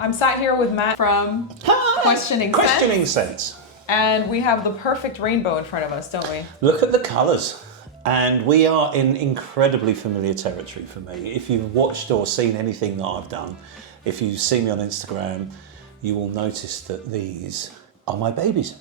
I'm sat here with Matt from Questioning Sense. And we have the perfect rainbow in front of us, don't we? Look at the colours. And we are in incredibly familiar territory for me. If you've watched or seen anything that I've done, if you've seen me on Instagram, you will notice that these are my babies.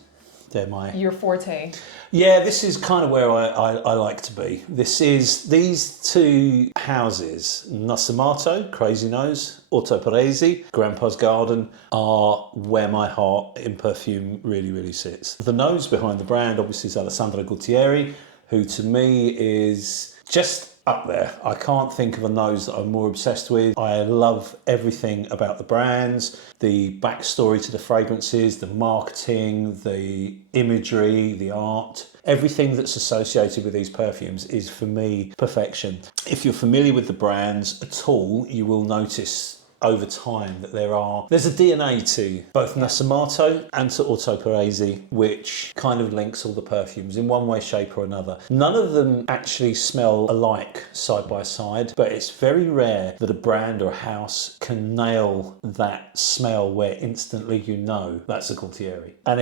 They're my... Your forte. Yeah, this is kind of where I like to be. These two houses, Nasomatto, Crazy Nose, Orto Parisi, Grandpa's Garden, are where my heart in perfume really, really sits. The nose behind the brand obviously is Alessandro Guttieri, who to me is just up there. I can't think of a nose that I'm more obsessed with. I love everything about the brands, the backstory to the fragrances, the marketing, the imagery, the art. Everything that's associated with these perfumes is, for me, perfection. If you're familiar with the brands at all, you will notice over time that there's a DNA to both Nasomatto and to Orto Parisi, which kind of links all the perfumes in one way, shape or another. None of them actually smell alike side by side, but it's very rare that a brand or a house can nail that smell where instantly you know that's a Guttieri. And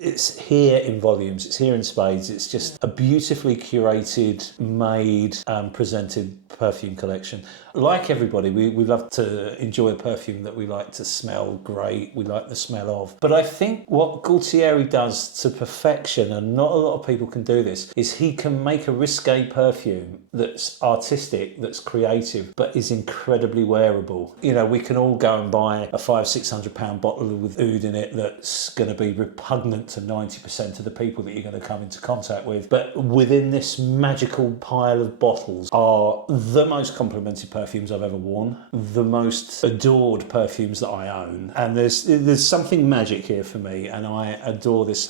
it's here in volumes, it's here in spades. It's just a beautifully curated, made, presented perfume collection. Like everybody, we love to enjoy a perfume that we like to smell great, we like the smell of. But I think what Guttieri does to perfection, and not a lot of people can do this, is he can make a risque perfume that's artistic, that's creative, but is incredibly wearable. You know, we can all go and buy a £500-600 bottle with oud in it that's going to be repugnant to 90% of the people that you're going to come into contact with. But within this magical pile of bottles are the most complimented perfumes I've ever worn, the most adored perfumes that I own. And there's something magic here for me, and I adore these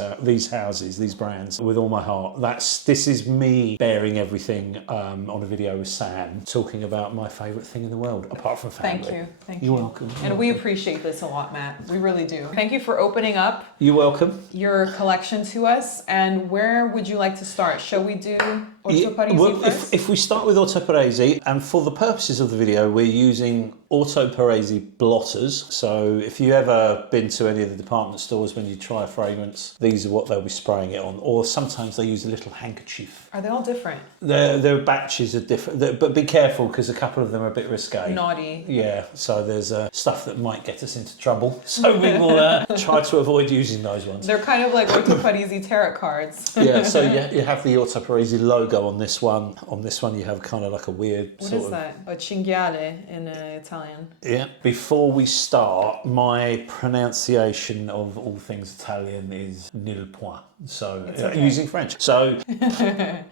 houses, these brands with all my heart. This is me bearing everything on a video with Sam, talking about my favourite thing in the world, apart from family. Thank you. You're welcome. And we appreciate this a lot, Matt. We really do. Thank you for opening up. You're welcome. Your collection to us. And where would you like to start? Shall we do Orto Parisi first? If we start with Orto Parisi, and for the purposes of the video, we're using Orto Parisi blotters. So if you've ever been to any of the department stores when you try a fragrance, these are what they'll be spraying it on. Or sometimes they use a little handkerchief. Are they all different? Their batches are different, but be careful because a couple of them are a bit risque. Naughty. Yeah, so there's stuff that might get us into trouble. So we will try to avoid using those ones. They're kind of like Orto Parisi tarot cards. Yeah, so you have the Orto Parisi logo on this one. On this one you have kind of like a weird What is that? A cinghiale in Italian. Yeah. Before we start, my pronunciation of all things Italian is nil point. So okay. Using French. So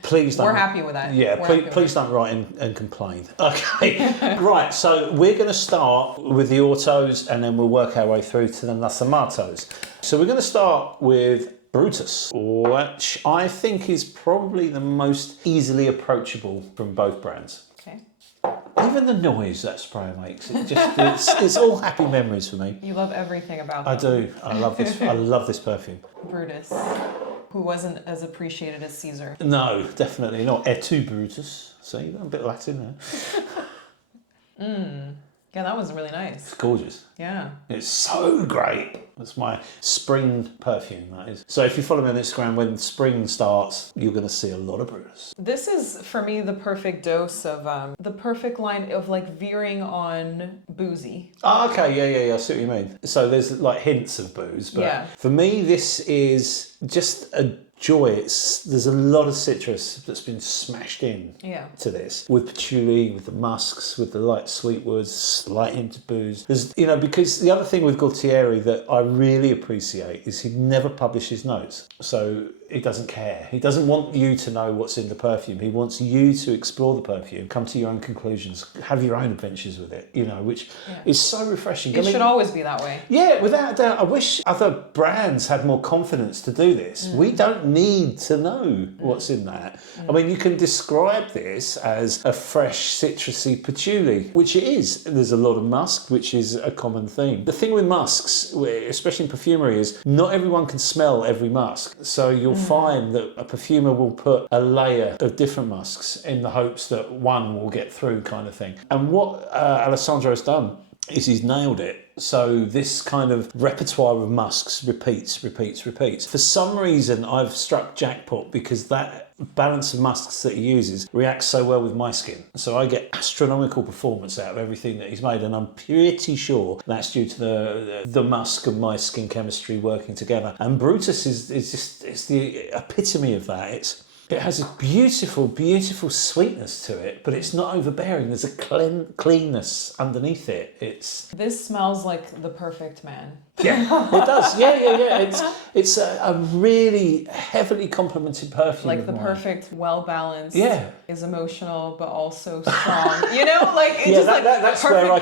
please don't. We're happy with that. Yeah, please don't write in and complain. Okay. Right, so we're going to start with the Ortos and then we'll work our way through to the Nasomattos. So we're going to start with Brutus, which I think is probably the most easily approachable from both brands. Okay. Even the noise that spray makes, it's all happy memories for me. You love everything about them. I do. I love this. I love this perfume. Brutus, who wasn't as appreciated as Caesar. No, definitely not. Et tu, Brutus? See, a bit Latin there. Yeah, that was really nice. It's gorgeous. Yeah. It's so great. It's my spring perfume, that is. So if you follow me on Instagram, when spring starts, you're going to see a lot of Brutus. This is, for me, the perfect dose of, the perfect line of, like, veering on boozy. Oh, okay, yeah, I see what you mean. So there's, like, hints of booze, but yeah. For me, this is just a joy. There's a lot of citrus that's been smashed in to this, with patchouli, with the musks, with the light sweet woods, slight hint of booze. There's, because the other thing with Guttieri that I really appreciate is he never publishes notes. So he doesn't care. He doesn't want you to know what's in the perfume. He wants you to explore the perfume, come to your own conclusions, have your own adventures with it, which is so refreshing. It should always be that way. Yeah, without a doubt. I wish other brands had more confidence to do this. We don't need to know what's in that. I mean, you can describe this as a fresh citrusy patchouli, which it is. There's a lot of musk, which is a common theme. The thing with musks, especially in perfumery, is not everyone can smell every musk. So you'll find that a perfumer will put a layer of different musks in the hopes that one will get through, kind of thing. And what Alessandro has done is he's nailed it. So this kind of repertoire of musks repeats. For some reason, I've struck jackpot because that balance of musks that he uses reacts so well with my skin. So I get astronomical performance out of everything that he's made, and I'm pretty sure that's due to the musk and my skin chemistry working together. And Brutus is just, it's the epitome of that. It has a beautiful sweetness to it, but it's not overbearing. There's a cleanness underneath it. This smells like the perfect man. Yeah, it does. Yeah. It's a really heavily complimented perfume. Like the perfect, well-balanced. Yeah. Is emotional, but also strong. You know, like it's just that's perfect. where I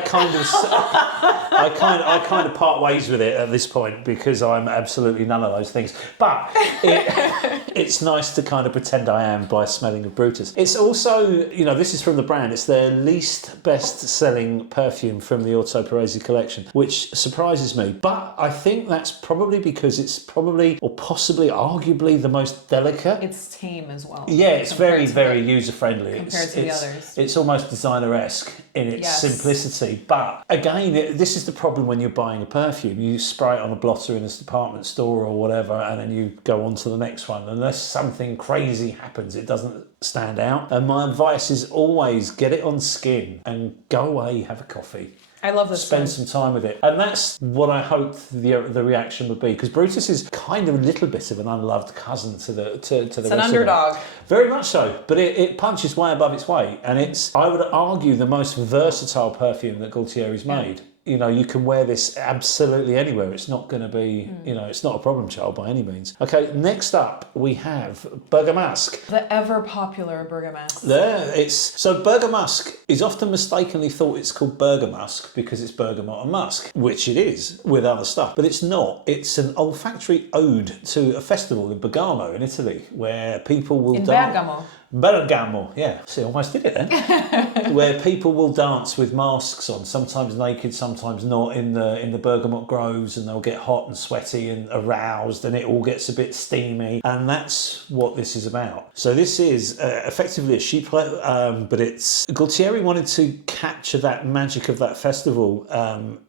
kind of part ways with it at this point, because I'm absolutely none of those things. But it's nice to kind of pretend I am by smelling of Brutus. It's also, you know, this is from the brand. It's their least best-selling perfume from the Orto Parisi collection, which surprises me. But I think that's probably because it's probably, or possibly, arguably the most delicate. It's tame as well. Yeah, it's very user-friendly. Compared to the others. It's almost designer-esque in its simplicity. But again, this is the problem when you're buying a perfume. You spray it on a blotter in a department store or whatever, and then you go on to the next one. Unless something crazy happens, it doesn't stand out. And my advice is always get it on skin and go away, have a coffee. I love this. Spend some time with it. And that's what I hoped the reaction would be, because Brutus is kind of a little bit of an unloved cousin to the It's rest an underdog. Very much so, but it punches way above its weight, and it's, I would argue, the most versatile perfume that Gaultieri's made. You know, you can wear this absolutely anywhere. It's not going to be, you know, it's not a problem child by any means. Okay, next up we have Bergamask. The ever popular Bergamask. So Bergamask is often mistakenly thought it's called Bergamask because it's bergamot and musk, which it is with other stuff, but it's not. It's an olfactory ode to a festival in Bergamo in Italy, where people will Bergamo, yeah. See, almost did it then. Where people will dance with masks on, sometimes naked, sometimes not, in the bergamot groves, and they'll get hot and sweaty and aroused, and it all gets a bit steamy, and that's what this is about. So this is effectively a sheeplet, but it's Gaultieri wanted to capture that magic of that festival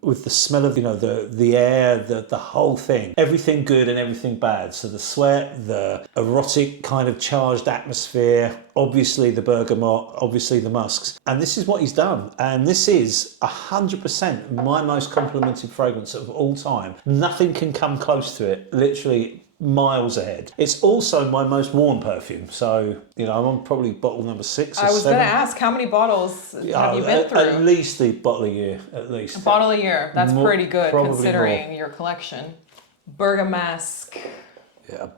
with the smell of, you know, the air, the whole thing, everything good and everything bad. So the sweat, the erotic kind of charged atmosphere. Obviously the bergamot, obviously the musks, and this is what he's done. And this is 100% my most complimented fragrance of all time. Nothing can come close to it, literally miles ahead. It's also my most worn perfume, so you know I'm on probably bottle number 6 or 7. I was going to ask, how many bottles have you been through? At least a bottle a year, at least. A bottle a year. That's pretty good considering more. your collection. Bergamask. Yeah.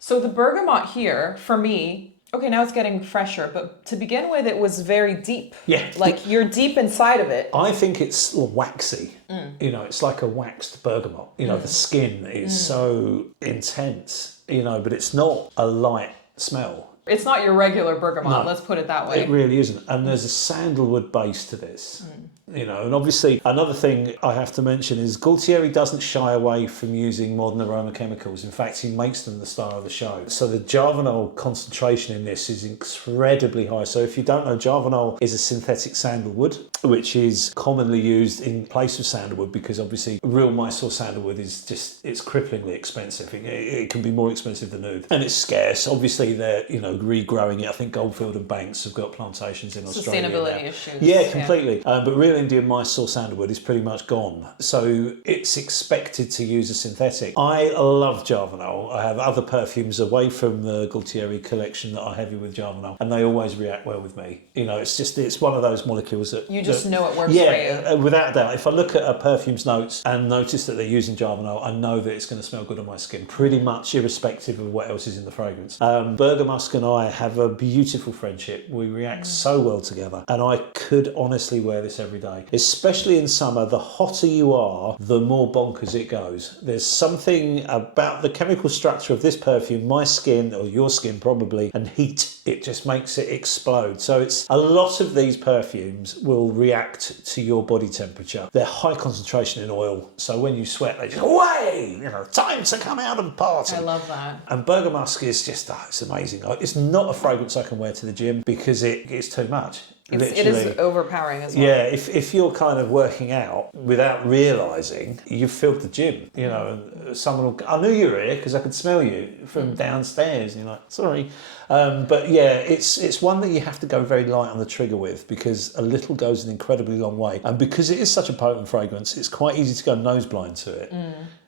So the bergamot here, for me, okay, now it's getting fresher, but to begin with, it was very deep. Yeah. Like you're deep inside of it. I think it's waxy. You know, it's like a waxed bergamot. You know, the skin is so intense, you know, but it's not a light smell. It's not your regular bergamot, let's put it that way. It really isn't. And there's a sandalwood base to this. You know, and obviously another thing I have to mention is Gaultieri doesn't shy away from using modern aroma chemicals. In fact, he makes them the star of the show. So the Jarvanol concentration in this is incredibly high. So if you don't know, Jarvanol is a synthetic sandalwood, which is commonly used in place of sandalwood because obviously real Mysore sandalwood is just, it's cripplingly expensive. It can be more expensive than oud. And it's scarce. Obviously they're, you know, regrowing it. I think Goldfield and Banks have got plantations in Australia. Sustainability issues. Yeah, completely. But real Indian Mysore sandalwood is pretty much gone. So it's expected to use a synthetic. I love Jarvanol. I have other perfumes away from the Gaultieri collection that are heavy with Jarvanol, and they always react well with me. You know, it's one of those molecules that you just know it works for you. Yeah, without a doubt. If I look at a perfume's notes and notice that they're using Jarvanol, I know that it's going to smell good on my skin, pretty much irrespective of what else is in the fragrance. Bergamask and I have a beautiful friendship. We react so well together, and I could honestly wear this every day. Especially in summer, the hotter you are, the more bonkers it goes. There's something about the chemical structure of this perfume, my skin, or your skin probably, and heat, it just makes it explode. So it's a lot of these perfumes will react to your body temperature. They're high concentration in oil, so when you sweat, they just, away! You know, time to come out and party. I love that. And Bergamask is just, it's amazing. It's not a fragrance I can wear to the gym because it's too much. It is overpowering as well. Yeah, if you're kind of working out without realising, you've filled the gym, you know, and someone will, I knew you were here because I could smell you from downstairs. And you're like, sorry. But yeah, it's one that you have to go very light on the trigger with because a little goes an incredibly long way. And because it is such a potent fragrance, it's quite easy to go nose blind to it.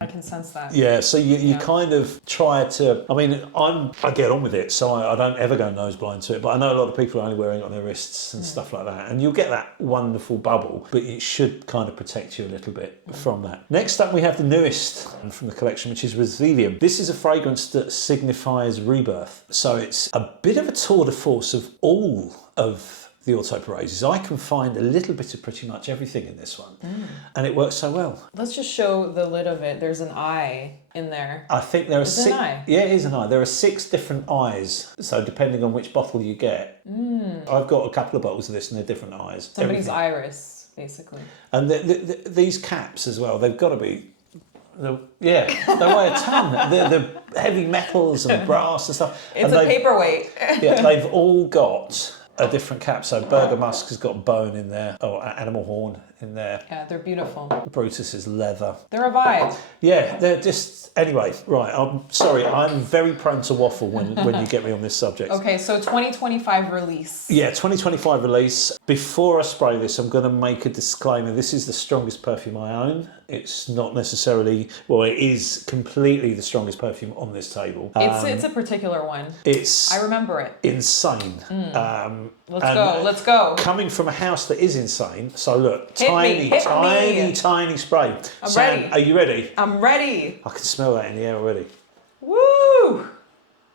I can sense that. Yeah, so you kind of try to, I mean, I get on with it, so I don't ever go nose blind to it, but I know a lot of people are only wearing it on their wrists and stuff like that, and you'll get that wonderful bubble, but it should kind of protect you a little bit from that. Next up, we have the newest from the collection, which is Risvelium. This is a fragrance that signifies rebirth, so it's a bit of a tour de force of all of the Orto Parisi. I can find a little bit of pretty much everything in this one, and it works so well. Let's just show the lid of it. There's an eye in there. I think there are Is it an eye? Yeah, it is an eye. There are 6 different eyes, so depending on which bottle you get. I've got a couple of bottles of this, and they're different eyes. Somebody's iris, basically. And these caps as well. They've got to be. They weigh a ton. The heavy metals and brass and stuff. It's a paperweight. Yeah, they've all got a different cap. So Bergamask has got bone in there, or animal horn in there. Yeah, they're beautiful. Brutus is leather. They're a vibe. Yeah, they're just... Anyway, right, I'm sorry, I'm very prone to waffle when you get me on this subject. Okay, so 2025 release. Yeah, 2025 release. Before I spray this, I'm going to make a disclaimer. This is the strongest perfume I own. It's not necessarily... Well, it is completely the strongest perfume on this table. It's a particular one. I remember it. Insane. Let's go. Coming from a house that is insane. So look, Hit me. tiny spray. I'm Sam, ready. Are you ready? I'm ready. I can smell that in the air already. Woo!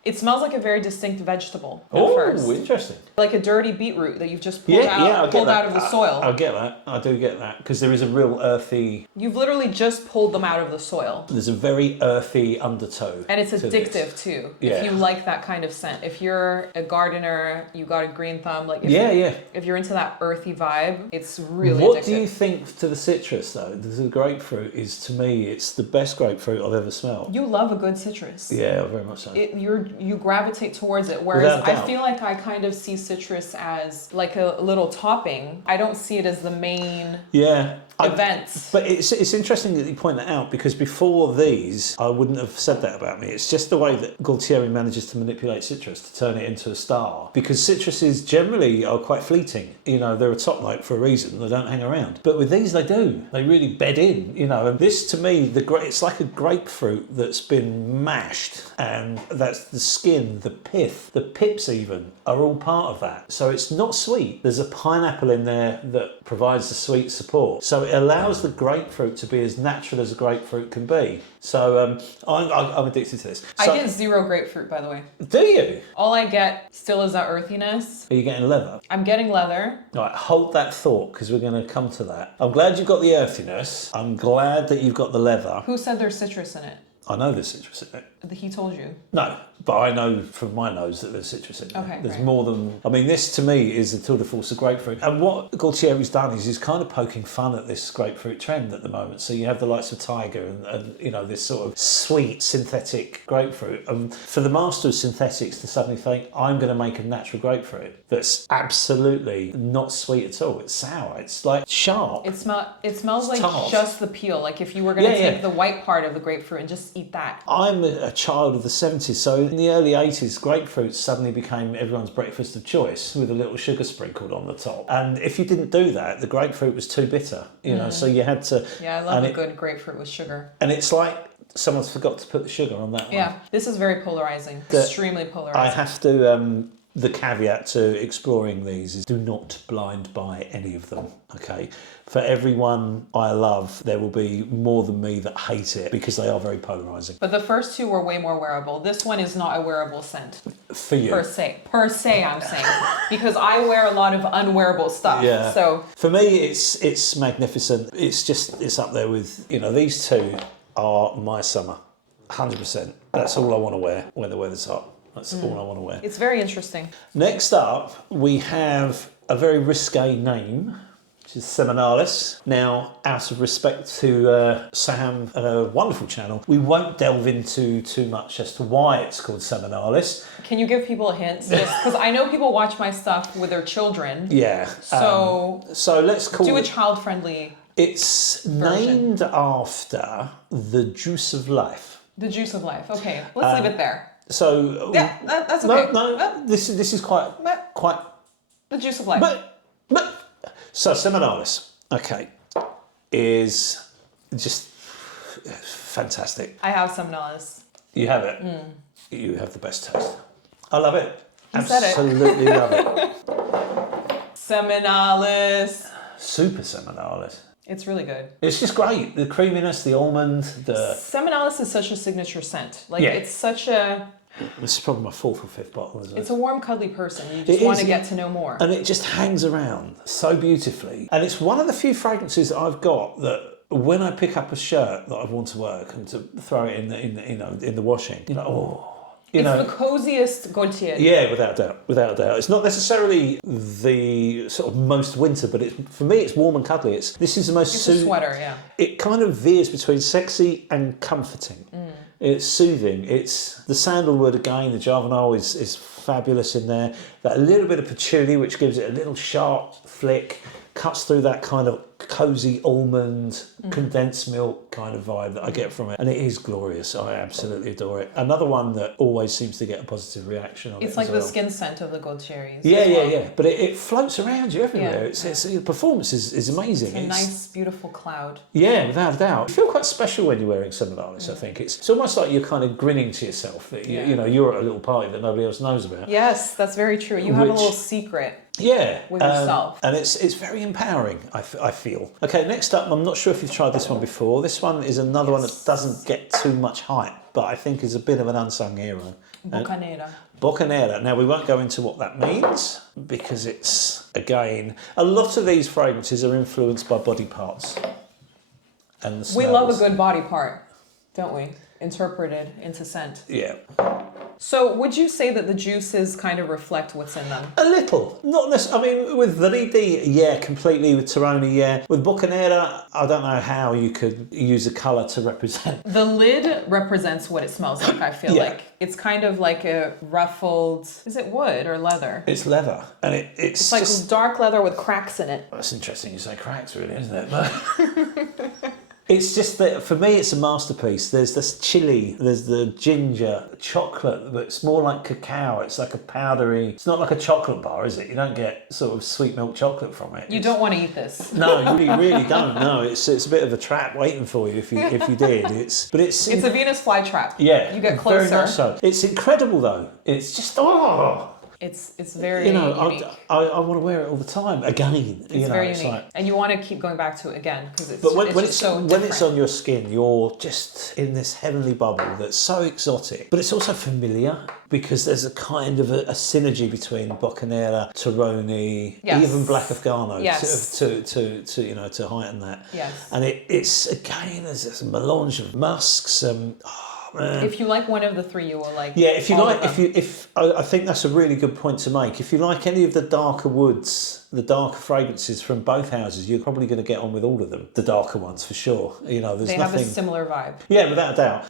It smells like a very distinct vegetable at first. Oh, interesting. Like a dirty beetroot that you've just pulled out of the soil. I get that. I do get that. Because there is a real earthy... You've literally just pulled them out of the soil. There's a very earthy undertow. And it's addictive too. Yeah. If you like that kind of scent. If you're a gardener, you got a green thumb. Like if you're into that earthy vibe, it's really addictive. What do you think to the citrus though? The grapefruit is, to me, it's the best grapefruit I've ever smelled. You love a good citrus. Yeah, very much so. You gravitate towards it. Whereas Without doubt. I feel like I kind of see citrus as like a little topping. I don't see it as the main event. But it's interesting that you point that out because before these, I wouldn't have said that about me. It's just the way that Gualtieri manages to manipulate citrus to turn it into a star. Because citruses generally are quite fleeting. You know, they're a top note for a reason. They don't hang around. But with these, they do. They really bed in. You know, and this to me, it's like a grapefruit that's been mashed, and that's the skin, the pith, the pips even are all part of that. So it's not sweet. There's a pineapple in there that provides the sweet support. So it allows the grapefruit to be as natural as a grapefruit can be. So I'm addicted to this. I get 0 grapefruit, by the way. Do you? All I get still is that earthiness. Are you getting leather? I'm getting leather. All right, hold that thought because we're going to come to that. I'm glad you've got the earthiness. I'm glad that you've got the leather. Who said there's citrus in it? I know there's citrus in it. He told you? No, but I know from my nose that there's citrus in there. Okay, there's great. more than... I mean, this to me is a tour de force of grapefruit. And what Gualtieri's done is he's kind of poking fun at this grapefruit trend at the moment. So you have the likes of Tiger and you know, this sort of sweet synthetic grapefruit. And for the master of synthetics to suddenly think, I'm going to make a natural grapefruit that's absolutely not sweet at all. It's sour. It's like sharp. It smells like tart. just the peel. Like if you were going to take the white part of the grapefruit and just eat that. I'm a child of the 70s, so in the early 80s, grapefruit suddenly became everyone's breakfast of choice with a little sugar sprinkled on the top. And if you didn't do that, the grapefruit was too bitter, you know, so you had to... Yeah, I love a good grapefruit with sugar. And it's like someone's forgot to put the sugar on that one. Yeah, this is very polarizing, extremely polarizing. I have to... the caveat to exploring these is do not blind buy any of them, okay? For everyone I love, there will be more than me that hate it because they are very polarizing. But the first two were way more wearable. This one is not a wearable scent. For you. Per se, I'm saying. Because I wear a lot of unwearable stuff. Yeah. So for me, it's magnificent. It's up there with, you know, these two are my summer. 100%. That's all I want to wear when the weather's hot. That's all I want to wear. It's very interesting. Next up, we have a very risque name, which which is Seminalis. Now, out of respect to Sam and a wonderful channel, we won't delve into too much as to why it's called Seminalis. Can you give people a hint? Because I know people watch my stuff with their children. Yeah. So let's call do a it... child-friendly It's version. named after the juice of life. The juice of life. Okay, let's leave it there. So... Yeah, that's okay. No, this is quite... The juice of life. So, Seminalis, okay, is just fantastic. I have Seminalis. You have it. You have the best taste. I love it. You said it. Absolutely love it. Seminalis. Super Seminalis. It's really good. It's just great. The creaminess, the almond, the... Seminalis is such a signature scent. Like, Yeah. it's such a... This is probably my 4th or 5th bottle, isn't it? It's a warm, cuddly person. You just want to get to know more. And it just hangs around so beautifully. And it's one of the few fragrances that I've got that when I pick up a shirt that I want to work and to throw it in the washing, you're like, oh... It's the coziest Gaultier. Yeah, without a doubt. It's not necessarily the sort of most winter, but for me, it's warm and cuddly. This is the most... It's a sweater, yeah. It kind of veers between sexy and comforting. It's soothing. It's the sandalwood again. The Javanol is fabulous in there. That little bit of patchouli, which gives it a little sharp flick, cuts through that kind of cozy almond, condensed milk kind of vibe that I get from it. And it is glorious. I absolutely adore it. Another one that always seems to get a positive reaction on it. It's like the skin scent of the Gaultieries. Yeah. But it floats around you everywhere. Yeah. The performance is amazing. It's a nice, beautiful cloud. Yeah, without a doubt. You feel quite special when you're wearing Seminalis, I think. It's almost like you're kind of grinning to yourself that you're at a little party that nobody else knows about. Yes, that's very true. You have a little secret. Yeah, with yourself. And it's very empowering, I feel. Okay, next up, I'm not sure if you've tried this one before. This one is another one that doesn't get too much hype, but I think is a bit of an unsung hero. Boccanera. Boccanera. Now, we won't go into what that means because it's, again, a lot of these fragrances are influenced by body parts. And the We love a smells. good body part, don't we? Interpreted into scent. Yeah. So would you say that the juices kind of reflect what's in them? A little. Not necessarily. I mean, with Viride, yeah, completely. With Terroni, yeah. With Boccanera, I don't know how you could use a colour to represent. The lid represents what it smells like, I feel like. It's kind of like a ruffled... Is it wood or leather? It's leather. And it's like just... dark leather with cracks in it. That's interesting you say cracks, really, isn't it? But... It's just that, for me, it's a masterpiece. There's this chili, there's the ginger, chocolate, but it's more like cacao. It's like a powdery... It's not like a chocolate bar, is it? You don't get sort of sweet milk chocolate from it. You don't want to eat this. No, you really don't. No, it's a bit of a trap waiting for you if you did. It's a Venus flytrap. Yeah. You get closer. Very much so. It's incredible, though. It's just... It's very unique. I want to wear it all the time. Again, it's very unique, and you want to keep going back to it again because it's. But when it's it's on your skin, you're just in this heavenly bubble that's so exotic. But it's also familiar because there's a kind of a synergy between Boccanera, Terroni, even Black Afgano to heighten that. Yes. And it's again there's a melange of musks. If you like one of the three, you will like. Yeah, I think that's a really good point to make. If you like any of the darker woods, the darker fragrances from both houses, you're probably going to get on with all of them. The darker ones, for sure. There's they nothing. Have a similar vibe. Yeah, without a doubt.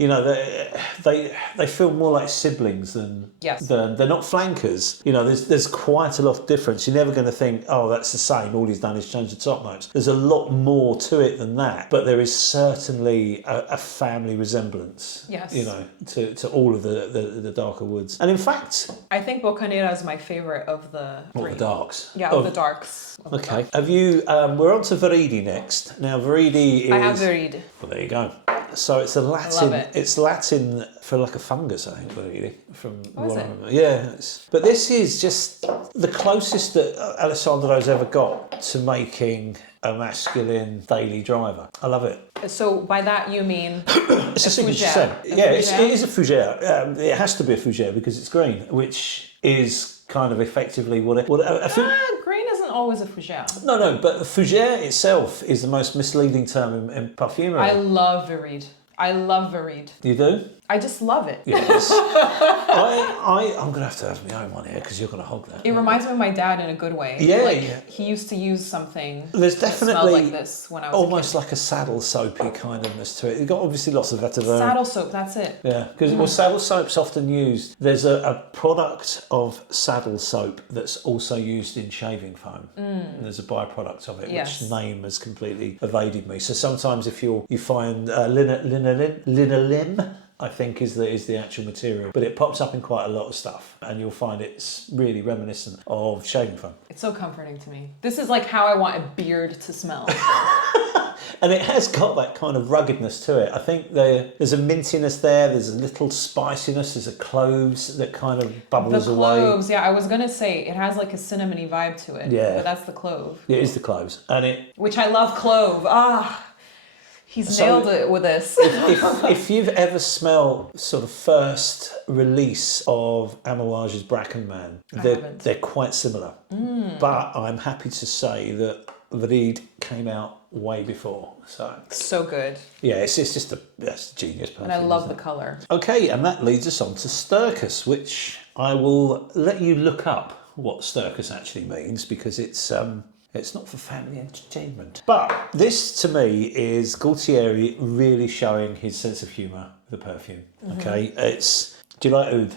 They feel more like siblings than they're not flankers. There's quite a lot of difference. You're never going to think, oh, that's the same. All he's done is change the top notes. There's a lot more to it than that. But there is certainly a family resemblance. Yes. To all of the darker woods. And in fact, I think Boccanera is my favourite of the three. The darks. Yeah, of the darks. Okay. Have you? We're on to Viride next. Now, Viride is. I have Viride. Well, there you go. So it's a Latin. I love it. It's Latin for like a fungus, I think. Viride. From what I remember. Yeah. But this is just the closest that Alessandro's ever got to making a masculine daily driver. I love it. So by that you mean it's a signature scent. Yeah, it is a fougere. It has to be a fougere because it's green, which is kind of effectively what I think. Green isn't always a fougere. No, but the fougere itself is the most misleading term in perfumery. I love Viride. I love Viride. You do? I just love it. Yes. I'm going to have my own one here because you're going to hog that. It reminds me of my dad in a good way. Yeah, like, yeah. He used to use something There's that smelled definitely like this when I was almost a kid. like a saddle soapy kind ofness to it. You've got obviously lots of vetiver. Saddle soap, that's it. Yeah, because saddle soap's often used. There's a product of saddle soap that's also used in shaving foam. There's a byproduct of it, Yes. which name has completely evaded me. So sometimes if you find linolem, I think is the actual material, but it pops up in quite a lot of stuff, and you'll find it's really reminiscent of shaving foam. It's so comforting to me. This is like how I want a beard to smell. And it has got that kind of ruggedness to it. I think there's a mintiness there, there's a little spiciness, there's a cloves that kind of bubbles away. The cloves, yeah, I was gonna say, it has like a cinnamony vibe to it. Yeah. But that's the clove. It is the cloves. Which I love clove. He's nailed it with this. if you've ever smelled sort of first release of Amouage's Bracken Man, they're quite similar. But I'm happy to say that Viride came out way before. So good. Yeah, it's just that's genius perfume. And I love the colour. Okay, and that leads us on to Stercus, which I will let you look up what Stercus actually means, because it's not for family entertainment. But this, to me, is Gaultieri really showing his sense of humour with the perfume. Okay, do you like oud?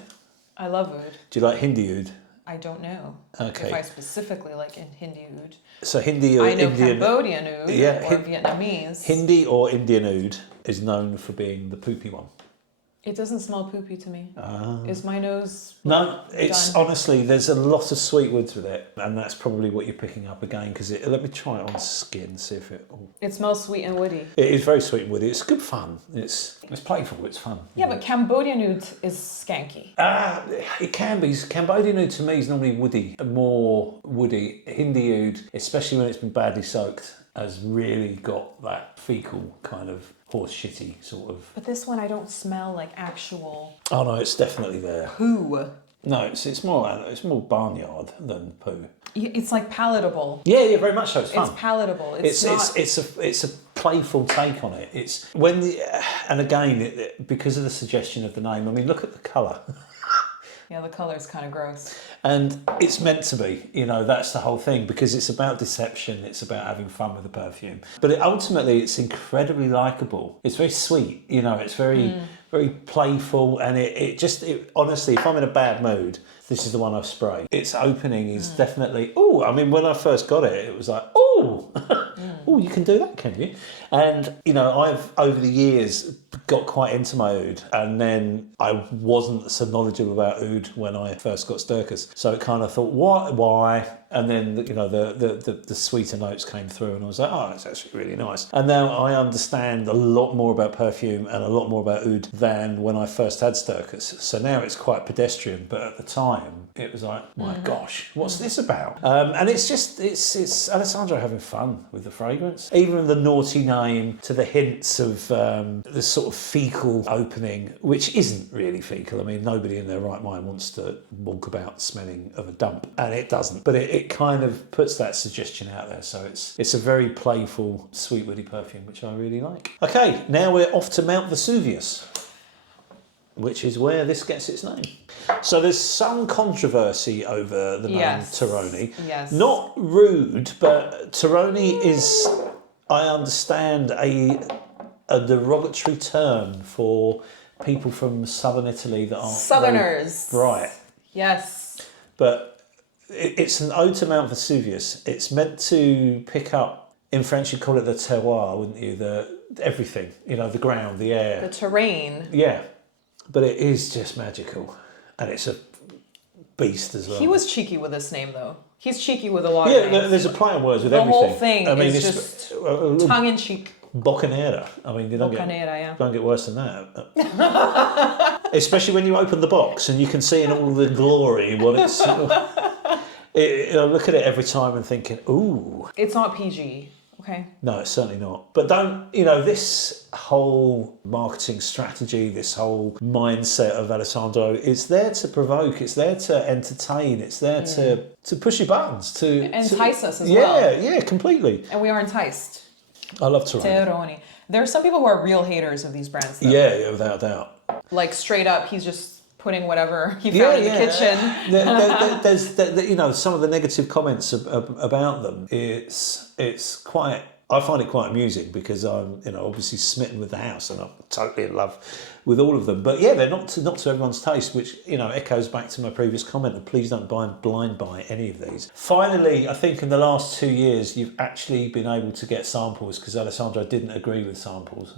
I love oud. Do you like Hindi oud? I don't know. Okay. If I specifically like Hindi oud. So Hindi or I know Indian, Cambodian oud or Vietnamese. Hindi or Indian oud is known for being the poopy one. It doesn't smell poopy to me. Is my nose No, it's done? honestly, there's a lot of sweet woods with it, and that's probably what you're picking up again, because let me try it on skin, see if it... It smells sweet and woody. It is very sweet and woody. It's good fun. It's playful, it's fun. Yeah, but Cambodian oud is skanky. It can be. Cambodian oud to me is normally woody, more woody. Hindi oud, especially when it's been badly soaked, has really got that fecal kind of horse shitty sort of... But this one I don't smell like actual... Oh no, it's definitely there. Poo. No, it's more barnyard than poo. It's like palatable. Yeah, very much so. It's fun. It's palatable. It's a playful take on it. It's and again, because of the suggestion of the name. I mean, look at the colour. Yeah, the colour's kind of gross. And it's meant to be, that's the whole thing, because it's about deception, it's about having fun with the perfume. But ultimately, it's incredibly likeable. It's very sweet, it's very, very playful, and it honestly, if I'm in a bad mood, this is the one I spray. Its opening is definitely, when I first got it, it was like, you can do that, can you? And, I've, over the years, got quite into my oud, and then I wasn't so knowledgeable about oud when I first got Stercus. So it kind of thought, why? And then, the sweeter notes came through, and I was like, that's actually really nice. And now I understand a lot more about perfume and a lot more about oud than when I first had Stercus. So now it's quite pedestrian, but at the time, it was like, my gosh, what's this about? And it's Alessandro having fun with the fragrance. Even the naughty name to the hints of the sort of fecal opening, which isn't really fecal. I mean, nobody in their right mind wants to walk about smelling of a dump, and it doesn't. But it kind of puts that suggestion out there. So it's a very playful, sweet, woody perfume, which I really like. Okay, now we're off to Mount Vesuvius, which is where this gets its name. So there's some controversy over the name Terroni. Yes. Not rude, but Terroni is, I understand, a derogatory term for people from southern Italy that aren't Southerners. Right. Yes. But it's an ode to Mount Vesuvius. It's meant to pick up, in French you'd call it the terroir, wouldn't you? Everything, the ground, the air. The terrain. Yeah. But it is just magical. And it's a beast as well. He was cheeky with this name, though. He's cheeky with a lot of names. Yeah, there's a play on words with everything. The whole thing is just tongue-in-cheek. Boccanera. I mean, you don't get worse than that. Especially when you open the box and you can see in all the glory what it's... I look at it every time and thinking, ooh. It's not PG. Okay. No, it's certainly not. But this whole marketing strategy, this whole mindset of Alessandro, it's there to provoke, it's there to entertain, it's there to push your buttons, to entice us as well. Yeah, completely. And we are enticed. I love Terroni. There are some people who are real haters of these brands, though. Yeah, without a doubt. Like straight up, he's just putting whatever he found in the kitchen. There's some of the negative comments about them. It's quite. I find it quite amusing because I'm, obviously smitten with the house and I'm totally in love with all of them. But yeah, they're not to everyone's taste, which, echoes back to my previous comment of please don't blind buy any of these. Finally, I think in the last 2 years, you've actually been able to get samples because Alessandro didn't agree with samples.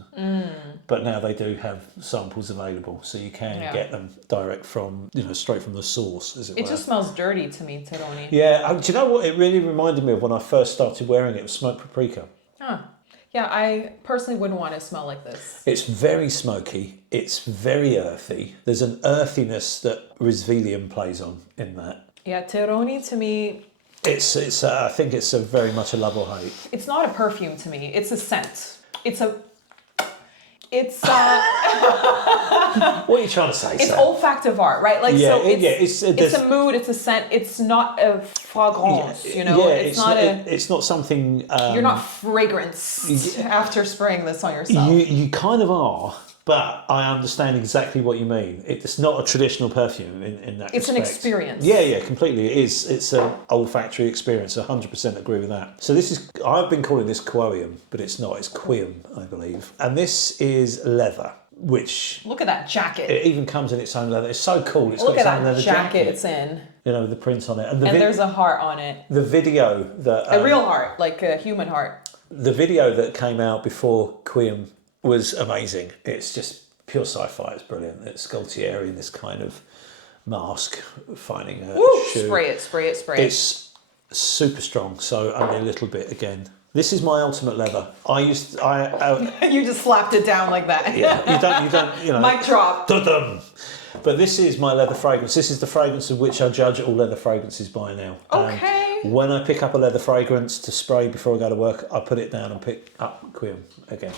But now they do have samples available, so you can get them direct from, straight from the source, as it were. It just smells dirty to me, Terroni. Yeah, do you know what it really reminded me of when I first started wearing it? It was smoked paprika. Huh. Yeah, I personally wouldn't want to smell like this. It's very smoky. It's very earthy. There's an earthiness that Risvelium plays on in that. Yeah, Terroni to me... It's. I think it's very much a love or hate. It's not a perfume to me. It's a scent. It's What are you trying to say, It's Sam? olfactive art, right? Like, Yeah, so it's a mood, it's a scent. It's not a fragrance, it's not something... you're not fragranced after spraying this on yourself. You kind of are, but I understand exactly what you mean. It's not a traditional perfume in that It's respect. an experience. Yeah, completely. It is. It's an olfactory experience. 100% agree with that. So this is... I've been calling this Cuoium, but it's not. It's Cuoium, I believe. And this is leather, which... Look at that jacket. It even comes in its own leather. It's so cool. It's Look got its at own that leather jacket it's in. with the print on it. And there's a heart on it. The video that... a real heart, like a human heart. The video that came out before Cuoium was amazing. It's just pure sci-fi. It's brilliant. It's Gaultieri in this kind of mask finding a shoe. Spray it. It's super strong, so only a little bit again. This is my ultimate leather. You just slapped it down like that. Yeah, you don't. Mic drop. Dum-dum. But this is my leather fragrance. This is the fragrance of which I judge all leather fragrances by now. Okay. When I pick up a leather fragrance to spray before I go to work, I put it down and pick up Cuoium again.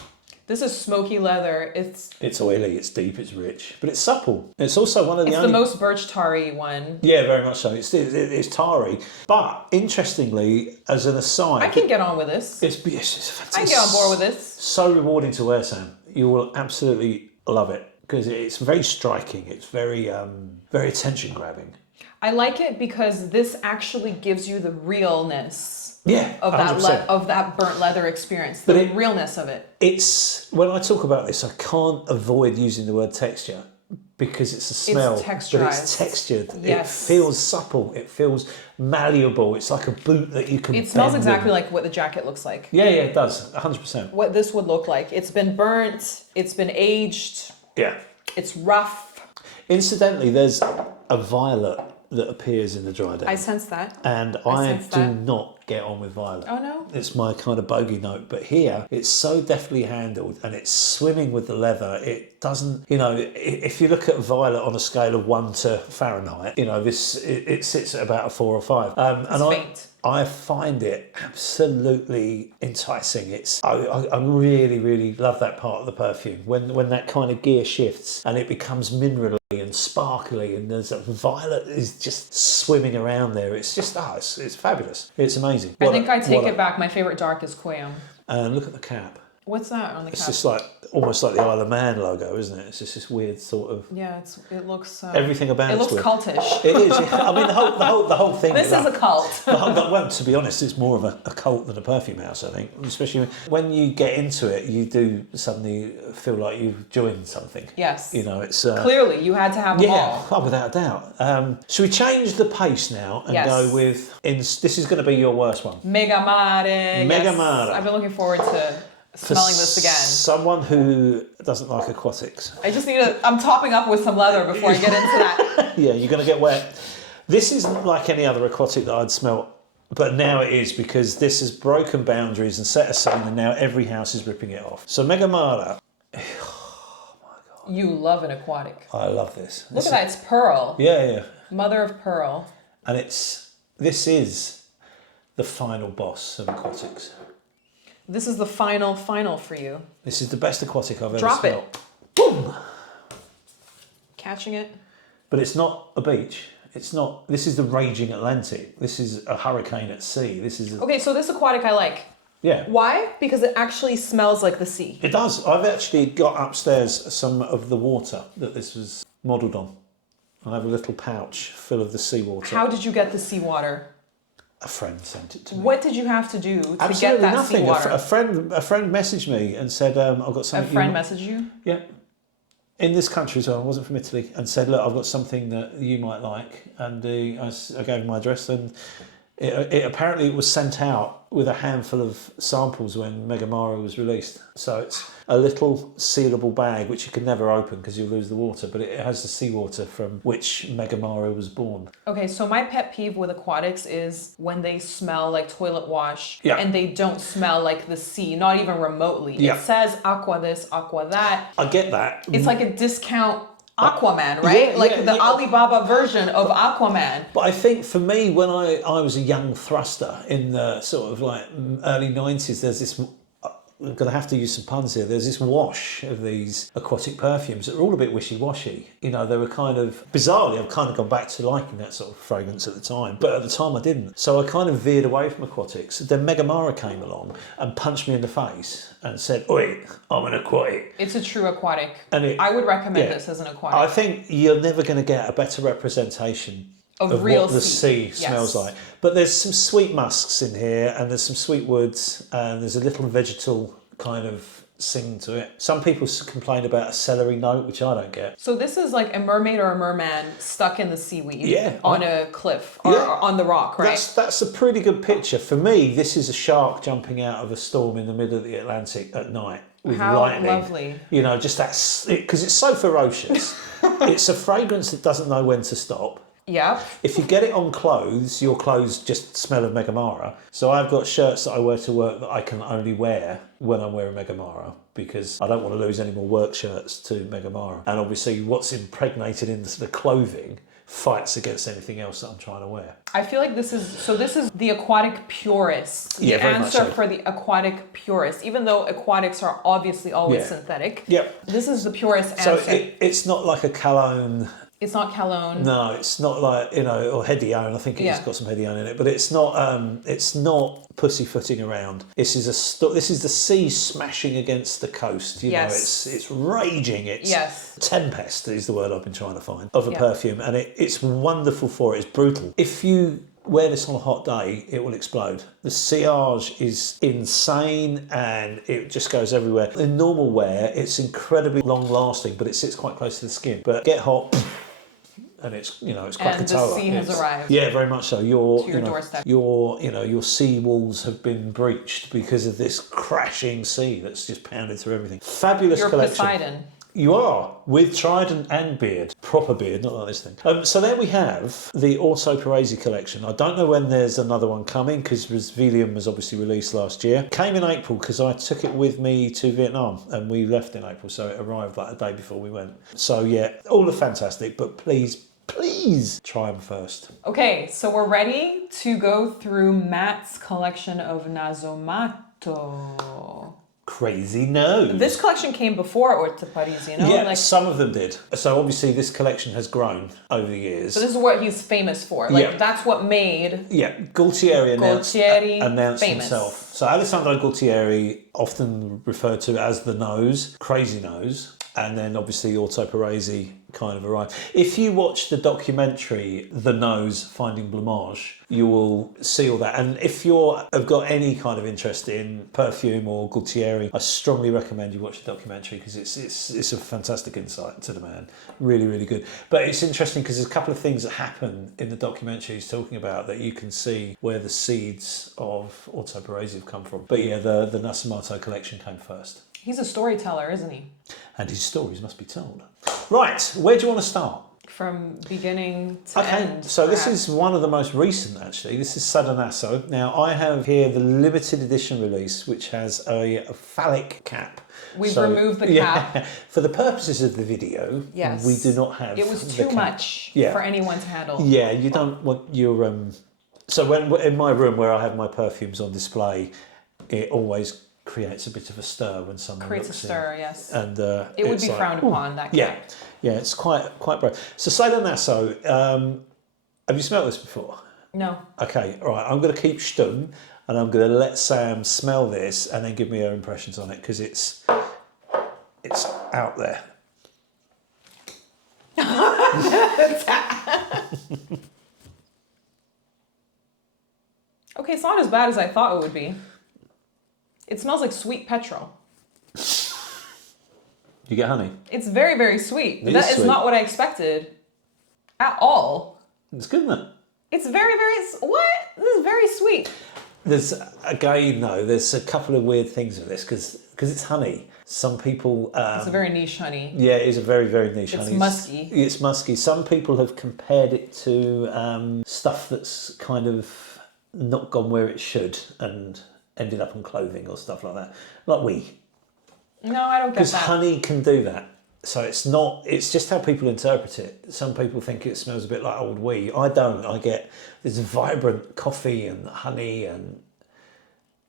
This is smoky leather. It's oily, it's deep, it's rich, but it's supple. It's also one of the only... It's the most birch tarry one. Yeah, very much so. It's tarry. But interestingly, as an aside... I can get on with this. It's fantastic. I can get on board with this. So rewarding to wear, Sam. You will absolutely love it because it's very striking. It's very attention grabbing. I like it because this actually gives you the realness. Yeah, of that burnt leather experience, realness of it. It's when I talk about this, I can't avoid using the word texture because it's a smell, it's texturized. But it's textured. Yes. It feels supple. It feels malleable. It's like a boot that you can. It smells exactly like what the jacket looks like. Yeah, it does. 100%. What this would look like. It's been burnt. It's been aged. Yeah. It's rough. Incidentally, there's a violet that appears in the dry day. I sense that. And I do not get on with violet. Oh no? It's my kind of bogey note. But here, it's so deftly handled and it's swimming with the leather. It doesn't, if you look at violet on a scale of 1 to Fahrenheit, it sits at about a 4 or 5. It's faint. I find it absolutely enticing. I really, really love that part of the perfume. When that kind of gear shifts and it becomes minerally and sparkly and there's a violet is just swimming around there. It's just, it's fabulous. It's amazing. I think I take it back. My favorite dark is Cuoium. And look at the cap. What's that on the cap? It's just almost like the Isle of Man logo, isn't it? It's just this weird sort of... Yeah, it looks... everything about it looks cultish. It is. Yeah. I mean, the whole thing... This is a cult. Well, to be honest, it's more of a cult than a perfume house, I think. Especially when you get into it, you do suddenly feel like you've joined something. Yes. It's... Clearly, you had to have them all. Yeah, without a doubt. Should we change the pace now and go with... This is going to be your worst one. Megamare. Megamare. Yes. I've been looking forward to... smelling this again. Someone who doesn't like aquatics. I just I'm topping up with some leather before I get into that. Yeah, you're going to get wet. This isn't like any other aquatic that I'd smelt, but now it is because this has broken boundaries and set a scene and now every house is ripping it off. So Megamare. Oh my God. You love an aquatic. I love this. Look at that, it's pearl. Yeah. Mother of pearl. And this is the final boss of aquatics. This is the final for you. This is the best aquatic I've ever smelt. Drop it. Boom! Catching it. But it's not a beach. It's not... This is the raging Atlantic. This is a hurricane at sea. This is... Okay, so this aquatic I like. Yeah. Why? Because it actually smells like the sea. It does. I've actually got upstairs some of the water that this was modelled on. I have a little pouch full of the seawater. How did you get the seawater? A friend sent it to me. What did you have to do to Absolutely get that nothing. seawater? A friend messaged me and said, I've got something... A friend messaged you? Yeah. In this country as well, I wasn't from Italy, and said, look, I've got something that you might like. And I gave him my address, and it apparently was sent out with a handful of samples when Megamare was released. So it's a little sealable bag which you can never open because you'll lose the water, but it has the seawater from which Megamare was born. Okay, so my pet peeve with aquatics is when they smell like toilet wash and they don't smell like the sea, not even remotely. It says aqua this, aqua that. I get that. It's like a discount Aquaman, right? The Alibaba version of Aquaman. But I think for me, when I was a young thruster in the sort of like early 90s, there's this, I'm going to have to use some puns here, there's this wash of these aquatic perfumes that were all a bit wishy-washy. You know, they were kind of, bizarrely, I've kind of gone back to liking that sort of fragrance at the time, but at the time I didn't. So I kind of veered away from aquatics. Then Megamare came along and punched me in the face and said, oi, I'm an aquatic. It's a true aquatic. And I would recommend this as an aquatic. I think you're never going to get a better representation of real what the sea smells like. But there's some sweet musks in here, and there's some sweet woods, and there's a little vegetal kind of sing to it. Some people complain about a celery note, which I don't get. So this is like a mermaid or a merman stuck in the seaweed on a cliff or on the rock, right? That's a pretty good picture. For me, this is a shark jumping out of a storm in the middle of the Atlantic at night. With lightning. Lovely. You know, just that, because it's so ferocious. It's a fragrance that doesn't know when to stop. Yeah. If you get it on clothes, your clothes just smell of Megamare. So I've got shirts that I wear to work that I can only wear when I'm wearing Megamare, because I don't want to lose any more work shirts to Megamare. And obviously what's impregnated into the clothing fights against anything else that I'm trying to wear. I feel like this is the aquatic purist. The answer for the aquatic purist. Even though aquatics are obviously always synthetic. Yep. This is the purest answer. So it's not like a cologne. It's not cologne. No, it's not like, you know, or Hedione. I think it's got some Hedione in it, but it's not pussyfooting around. This is the sea smashing against the coast. You know, it's raging. It's tempest is the word I've been trying to find of a perfume, and it's wonderful for it. It's brutal. If you wear this on a hot day, it will explode. The sillage is insane and it just goes everywhere. In normal wear, it's incredibly long lasting, but it sits quite close to the skin. But get hot, and it's, you know, it's Krakatoa. And the sea has arrived. Yeah, very much so. Your doorstep. Your sea walls have been breached because of this crashing sea that's just pounded through everything. Fabulous collection. Poseidon. You are, with trident and beard. Proper beard, not like this thing. So there we have the Orto Parisi collection. I don't know when there's another one coming, because Risvelium was obviously released last year. Came in April because I took it with me to Vietnam, and we left in April, so it arrived like a day before we went. So yeah, all are fantastic, but please try them first. Okay, so we're ready to go through Matt's collection of Nasomatto. Crazy nose. This collection came before Orto Parisi, you know? Yeah, some of them did. So obviously this collection has grown over the years. So this is what he's famous for. That's what made... Yeah, Gualtieri announced famous. himself. So Alessandro Gualtieri, often referred to as the nose, crazy nose, and then obviously Orto Parisi kind of arrived. If you watch the documentary The Nose Finding Blamage, you will see all that. And if have got any kind of interest in perfume or Gualtieri, I strongly recommend you watch the documentary, because it's a fantastic insight to the man. Really, really good. But it's interesting because there's a couple of things that happen in the documentary he's talking about that you can see where the seeds of Orto Parisi have come from. But yeah, the Nasomatto collection came first. He's a storyteller, isn't he? And his stories must be told. Right, where do you want to start? From beginning to end. So this is one of the most recent, actually. This is Sadonaso. Now, I have here the limited edition release, which has a phallic cap. We've removed the cap. Yeah, for the purposes of the video, we do not have it was too much for anyone to handle. Yeah, you don't want your... So when in my room where I have my perfumes on display, it always creates a bit of a stir when someone creates looks a stir, in. yes. And it would be frowned upon, that cap. Yeah, it's quite brave. So Sadonaso, have you smelled this before? No. Okay, all right. I'm going to keep stum. And I'm going to let Sam smell this and then give me her impressions on it, because it's out there. Okay, it's not as bad as I thought it would be. It smells like sweet petrol. You get honey? It's very, very sweet. That is sweet. not what I expected at all. It's good, isn't it? It's very, very... What? This is very sweet. There's, again, though, there's a couple of weird things with this, because it's honey. Some people... it's a very niche honey. Yeah, it is a very, very niche honey. It's musky. It's musky. Some people have compared it to stuff that's kind of not gone where it should and ended up on clothing or stuff like that. Like wee. No, I don't get that. Because honey can do that. So it's just how people interpret it. Some people think it smells a bit like old wee. I don't. I get this vibrant coffee and honey and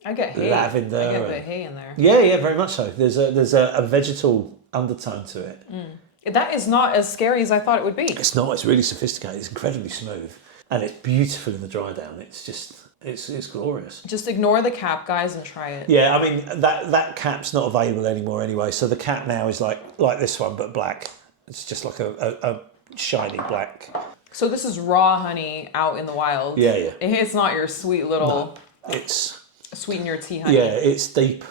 I get hay. lavender. I get the hay in there. Yeah, very much so. There's a vegetal undertone to it. That is not as scary as I thought it would be. It's not. It's really sophisticated. It's incredibly smooth. And it's beautiful in the dry down. It's just... It's glorious. Just ignore the cap, guys, and try it. Yeah, I mean, that cap's not available anymore anyway. So the cap now is like this one, but black. It's just like a shiny black. So this is raw honey out in the wild. Yeah, yeah. It's not your sweet little... No, it's... Sweeten your tea honey. Yeah, it's deep.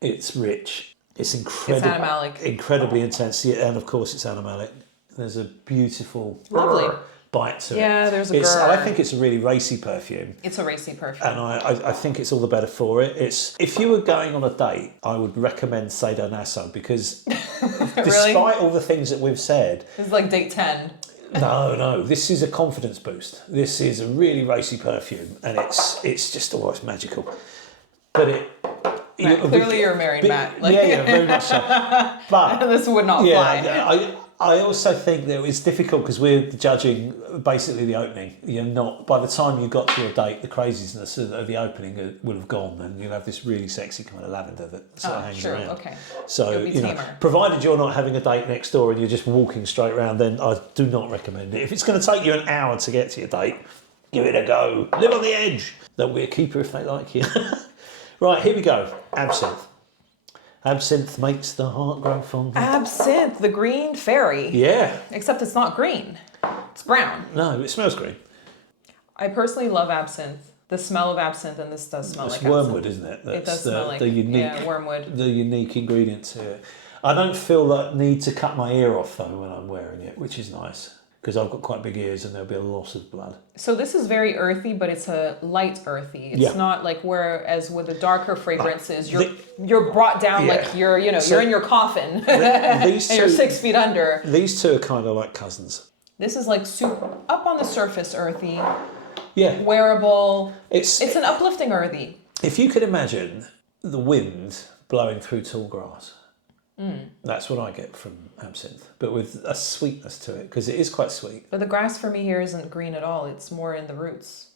It's rich. It's incredible. It's animalic. Incredibly intense. Yeah, and of course it's animalic. There's a beautiful... Lovely. Bite to it. Yeah, there's a I think it's a really racy perfume. It's a racy perfume. And I think it's all the better for it. If you were going on a date, I would recommend Sadonaso, because despite all the things that we've said... It's like date 10. No, this is a confidence boost. This is a really racy perfume, and it's just almost magical. But Matt, clearly you're married, Matt. Yeah, very much so. But this would not fly. I also think that it's difficult because we're judging basically the opening. You're not, by the time you got to your date, the craziness of the opening will have gone, and you'll have this really sexy kind of lavender that sort of hangs around. Okay. So, provided you're not having a date next door and you're just walking straight around, then I do not recommend it. If it's going to take you an hour to get to your date, give it a go. Live on the edge. They'll be a keeper if they like you. Right, here we go. Absinthe. Absinthe makes the heart grow fond. Absinthe, the green fairy. Yeah. Except it's not green. It's brown. No, it smells green. I personally love absinthe. The smell of absinthe, and this does smell like absinthe. It's wormwood, isn't it? It does smell like wormwood. The unique ingredient to it. I don't feel that need to cut my ear off though when I'm wearing it, which is nice, because I've got quite big ears and there'll be a lot of blood. So this is very earthy, but it's a light earthy. It's not like whereas with the darker fragrances, you're brought down like you're in your coffin and you're 6 feet under. These two are kind of like cousins. This is like super up on the surface earthy. Yeah. Wearable. It's an uplifting earthy. If you could imagine the wind blowing through tall grass. That's what I get from absinthe, but with a sweetness to it, because it is quite sweet. But the grass for me here isn't green at all. It's more in the roots.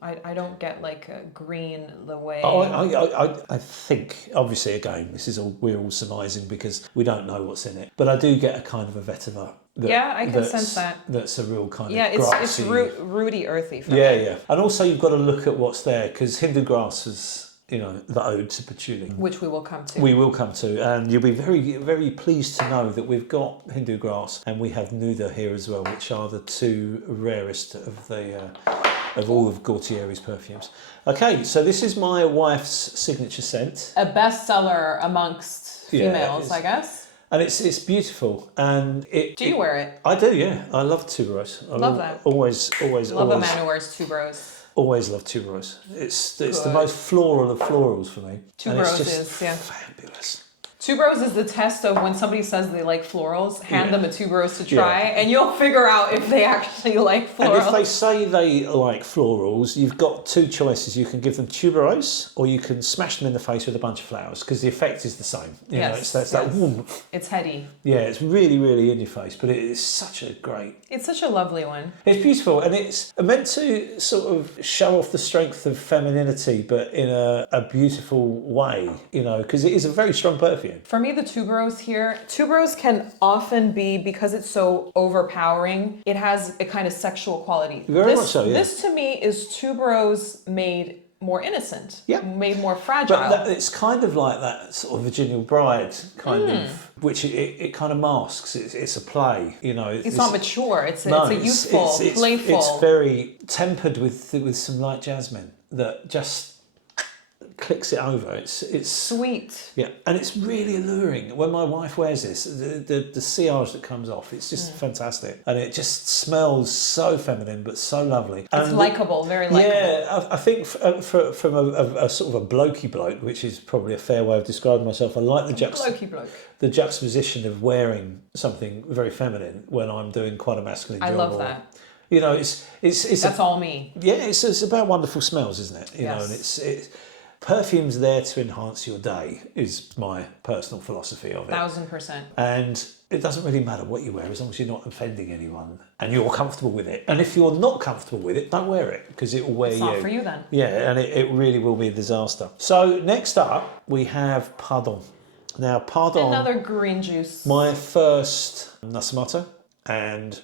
I don't get like a green the way... I think, obviously, again, we're all surmising because we don't know what's in it, but I do get a kind of a vetiver. I can sense that. That's a real kind of it's grassy... rooty earthy for me. Yeah. And also you've got to look at what's there, because Hindu grass is... the ode to patchouli. Which we will come to. We will come to, and you'll be very, very pleased to know that we've got Hindu grass and we have Nuda here as well, which are the two rarest of all of Gaultieri's perfumes. Okay, so this is my wife's signature scent. A bestseller amongst females, I guess. And it's beautiful, and Do you wear it? I do, yeah. I love tuberose. Love that. Always. Love a man who wears tuberose. Always love tuberose. It's the most floral of florals for me. Tuberose is fabulous. Tuberose is the test of when somebody says they like florals, hand them a tuberose to try, and you'll figure out if they actually like florals. And if they say they like florals, you've got two choices. You can give them tuberose, or you can smash them in the face with a bunch of flowers, because the effect is the same. It's that warmth. It's heady. Yeah, it's really, really in your face, but it is such a great... It's such a lovely one. It's beautiful, and it's meant to sort of show off the strength of femininity, but in a beautiful way, because it is a very strong perfume. For me, the tuberose can often be, because it's so overpowering, it has a kind of sexual quality. Very much so, yeah. This to me is tuberose made more innocent, Yeah. made more fragile. But it's kind of like that sort of Virginian Bride kind of, which it kind of masks. It's a play, you know. It's not mature. It's a youthful, playful. It's very tempered with some light jasmine that just clicks it over. It's sweet. Yeah, and it's really alluring. When my wife wears this, the sillage that comes off, it's just fantastic, and it just smells so feminine but so lovely. And it's likable, very likable. Yeah, I think from a sort of a blokey bloke, which is probably a fair way of describing myself, I like the juxtaposition of wearing something very feminine when I'm doing quite a masculine job. I love that. You know, it's that's all me. Yeah, it's about wonderful smells, isn't it? You know, and it's perfume's there to enhance your day is my personal philosophy of it. 1000%. And it doesn't really matter what you wear as long as you're not offending anyone and you're comfortable with it. And if you're not comfortable with it, don't wear it because it will wear you. It's not for you then. Yeah, and it really will be a disaster. So next up we have Pardon. Now Pardon. Another green juice. My first Nasomatto. And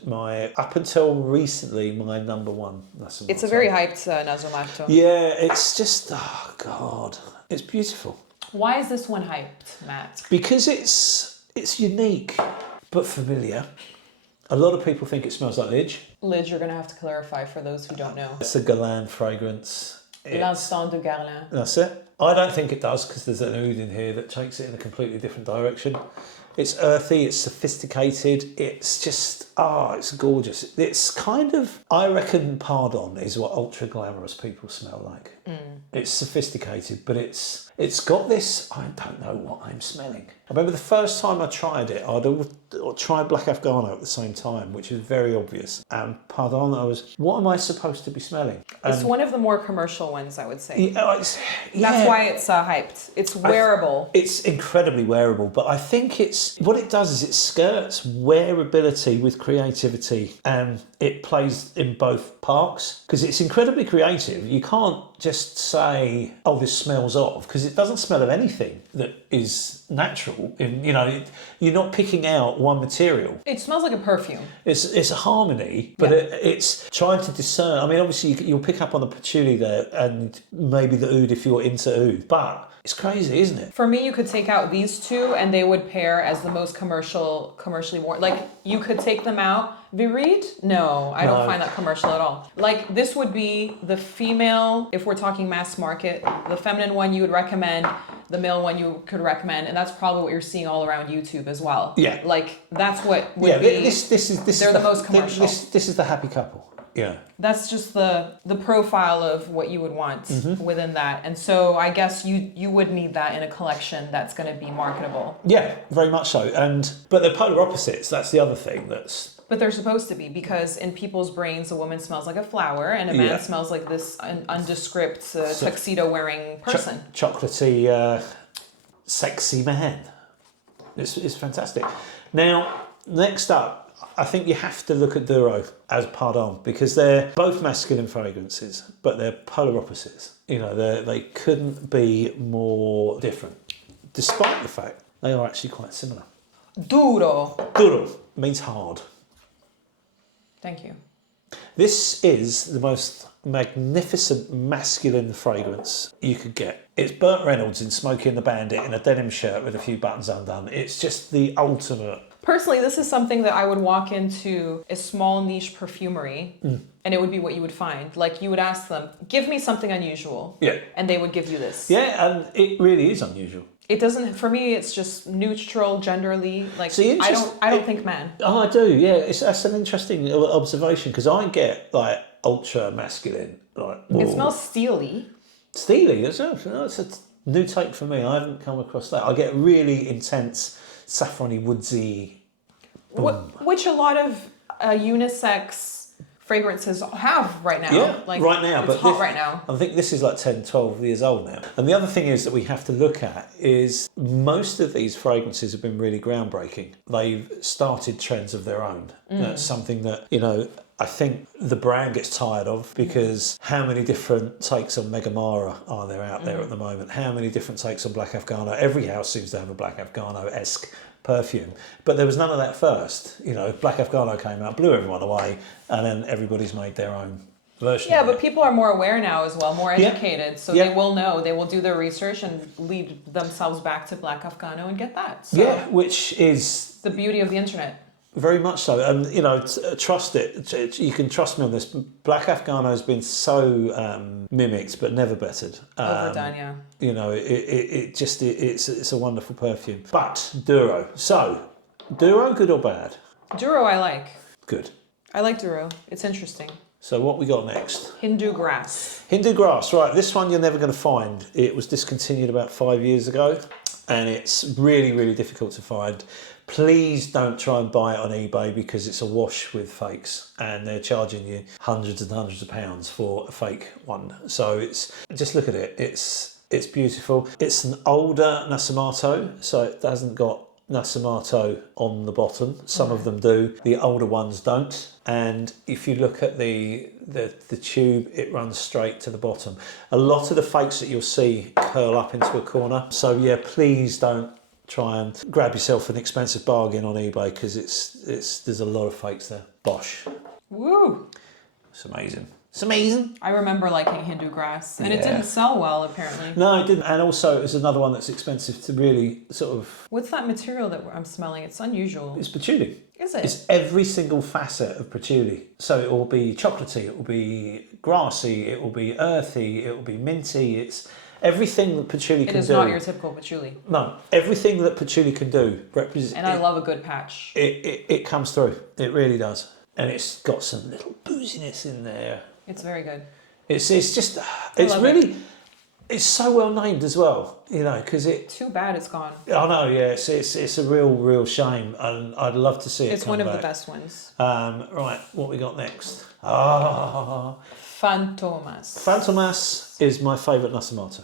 up until recently, my number one Nasomatto. It's a very hyped Nasomatto. Yeah, it's just, oh God, it's beautiful. Why is this one hyped, Matt? Because it's unique, but familiar. A lot of people think it smells like Lidge. Lidge, you're going to have to clarify for those who don't know. It's a Guerlain fragrance. L'Instant de Guerlain. That's it. I don't think it does because there's an oud in here that takes it in a completely different direction. It's earthy, it's sophisticated, it's just, it's gorgeous. It's kind of, I reckon Pardon is what ultra glamorous people smell like. It's sophisticated, but it's got this, I don't know what I'm smelling. I remember the first time I tried it, I'd tried Black Afgano at the same time, which is very obvious. And Pardon, what am I supposed to be smelling? It's one of the more commercial ones, I would say. That's why it's hyped. It's wearable. It's incredibly wearable, but I think what it does is it skirts wearability with creativity, and it plays in both parks because it's incredibly creative. You can't just say, "Oh, this smells of," because it doesn't smell of anything that is natural. You're not picking out one material. It smells like a perfume. It's a harmony, but it's trying to discern. I mean, obviously you'll pick up on the patchouli there, and maybe the oud if you're into oud, but it's crazy, isn't it? For me, you could take out these two and they would pair as the most commercially more. Like, you could take them out. Viride? No, I don't find that commercial at all. Like, this would be the female, if we're talking mass market, the feminine one you would recommend, the male one you could recommend, and that's probably what you're seeing all around YouTube as well. Yeah. Like, that's what would be... They're the most commercial. This is the happy couple. Yeah. That's just the profile of what you would want within that. And so I guess you would need that in a collection that's going to be marketable. Yeah, very much so. But they're polar opposites. That's the other thing But they're supposed to be, because in people's brains, a woman smells like a flower and a man smells like this undescript tuxedo-wearing person. Chocolatey, sexy man. It's fantastic. Now, next up, I think you have to look at Duro as Pardon because they're both masculine fragrances, but they're polar opposites. You know, they couldn't be more different, despite the fact they are actually quite similar. Duro. Duro means hard. Thank you. This is the most magnificent masculine fragrance you could get. It's Burt Reynolds in Smokey and the Bandit in a denim shirt with a few buttons undone. It's just the ultimate. Personally, this is something that I would walk into a small niche perfumery and it would be what you would find. Like, you would ask them, give me something unusual. Yeah. And they would give you this. Yeah, and it really is unusual. It doesn't, for me, it's just neutral, genderly. Like, I don't think man. Oh, I do, yeah. That's an interesting observation because I get like ultra masculine. Like, it smells steely. Steely, that's a new take for me. I haven't come across that. I get really intense, saffrony, woodsy. Which a lot of unisex fragrances have right now. Yeah, like, right now. It's hot right now. I think this is like 10, 12 years old now. And the other thing is that we have to look at is most of these fragrances have been really groundbreaking. They've started trends of their own. That's something that, I think the brand gets tired of because how many different takes on Megamare are there out there at the moment? How many different takes on Black Afgano? Every house seems to have a Black Afgano-esque perfume, but there was none of that first. Black Afgano came out, blew everyone away, and then everybody's made their own version. Yeah, of but it. people are more aware now as well, more educated, so Yeah. they will know. They will do their research and lead themselves back to Black Afgano and get that. So Yeah, which is the beauty of the internet. very much so, and you know, trust it. You can trust me on this. Black Afghano has been so mimicked, but never bettered. Overdone, yeah. You know, it's a wonderful perfume. But Duro. So, Duro, good or bad? Duro I like. Good. I like Duro. It's interesting. So what we got next? Hindu grass. Hindu grass. Right, this one you're never going to find. It was discontinued about 5 years ago, and it's really, really difficult to find. Please don't try and buy it on eBay because it's awash with fakes, and they're charging you hundreds and hundreds of pounds for a fake one. So it's just look at it. It's beautiful. It's an older Nasomatto, so it hasn't got Nasomatto on the bottom. Some of them do. The older ones don't. And if you look at the tube, it runs straight to the bottom. A lot of the fakes that you'll see curl up into a corner. So yeah, please don't try and grab yourself an expensive bargain on eBay because there's a lot of fakes there. Bosh. Woo! It's amazing. It's amazing. I remember liking Hindu grass, and it Yeah. didn't sell well apparently. No, it didn't. And also, it's another one that's expensive to really sort of. What's that material that I'm smelling? It's unusual. It's patchouli. Is it? It's every single facet of patchouli. So it will be chocolatey, it will be grassy, it will be earthy, it will be minty. It's everything that patchouli can do. It is not your typical patchouli. No, everything that patchouli can do represents. And I love a good patch. It comes through. It really does, and it's got some little booziness in there. It's very good. It's just it's really it's so well named as well, you know, because it. Too bad it's gone. I know, yeah, it's a real shame, and I'd love to see it. It's come one of back. the best ones. Right, what we got next? Fantomas. Fantomas is my favourite Nasomatto,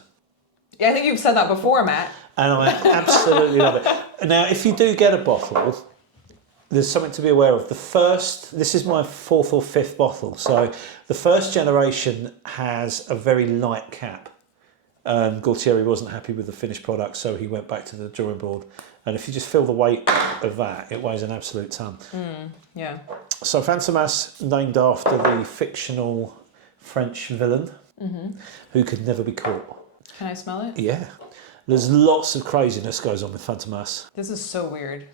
Yeah, I think you've said that before, Matt. and I absolutely love it. Now, if you do get a bottle, there's something to be aware of. This is my 4th or 5th bottle, so the first generation has a very light cap. Gaultieri wasn't happy with the finished product, so he went back to the drawing board. And if you just feel the weight of that, it weighs an absolute ton. Yeah. So Fantomas, named after the fictional French villain who could never be caught. Can I smell it? Yeah. There's lots of craziness goes on with Fantomas. This is so weird.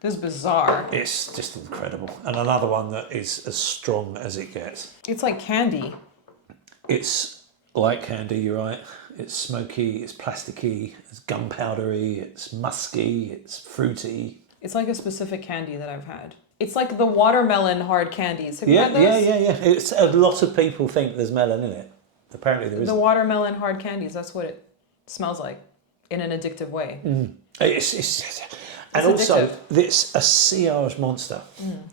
This is bizarre. It's just incredible. And another one that is as strong as it gets. It's like candy. It's like candy, you're right. It's smoky, it's plasticky, it's gunpowdery, it's musky, it's fruity. It's like a specific candy that I've had. It's like the watermelon hard candies. Have you had those? Yeah. It's a lot of people think there's melon in it. Apparently there The isn't. watermelon hard candies, that's what it smells like in an addictive way. And also, it's a sillage monster.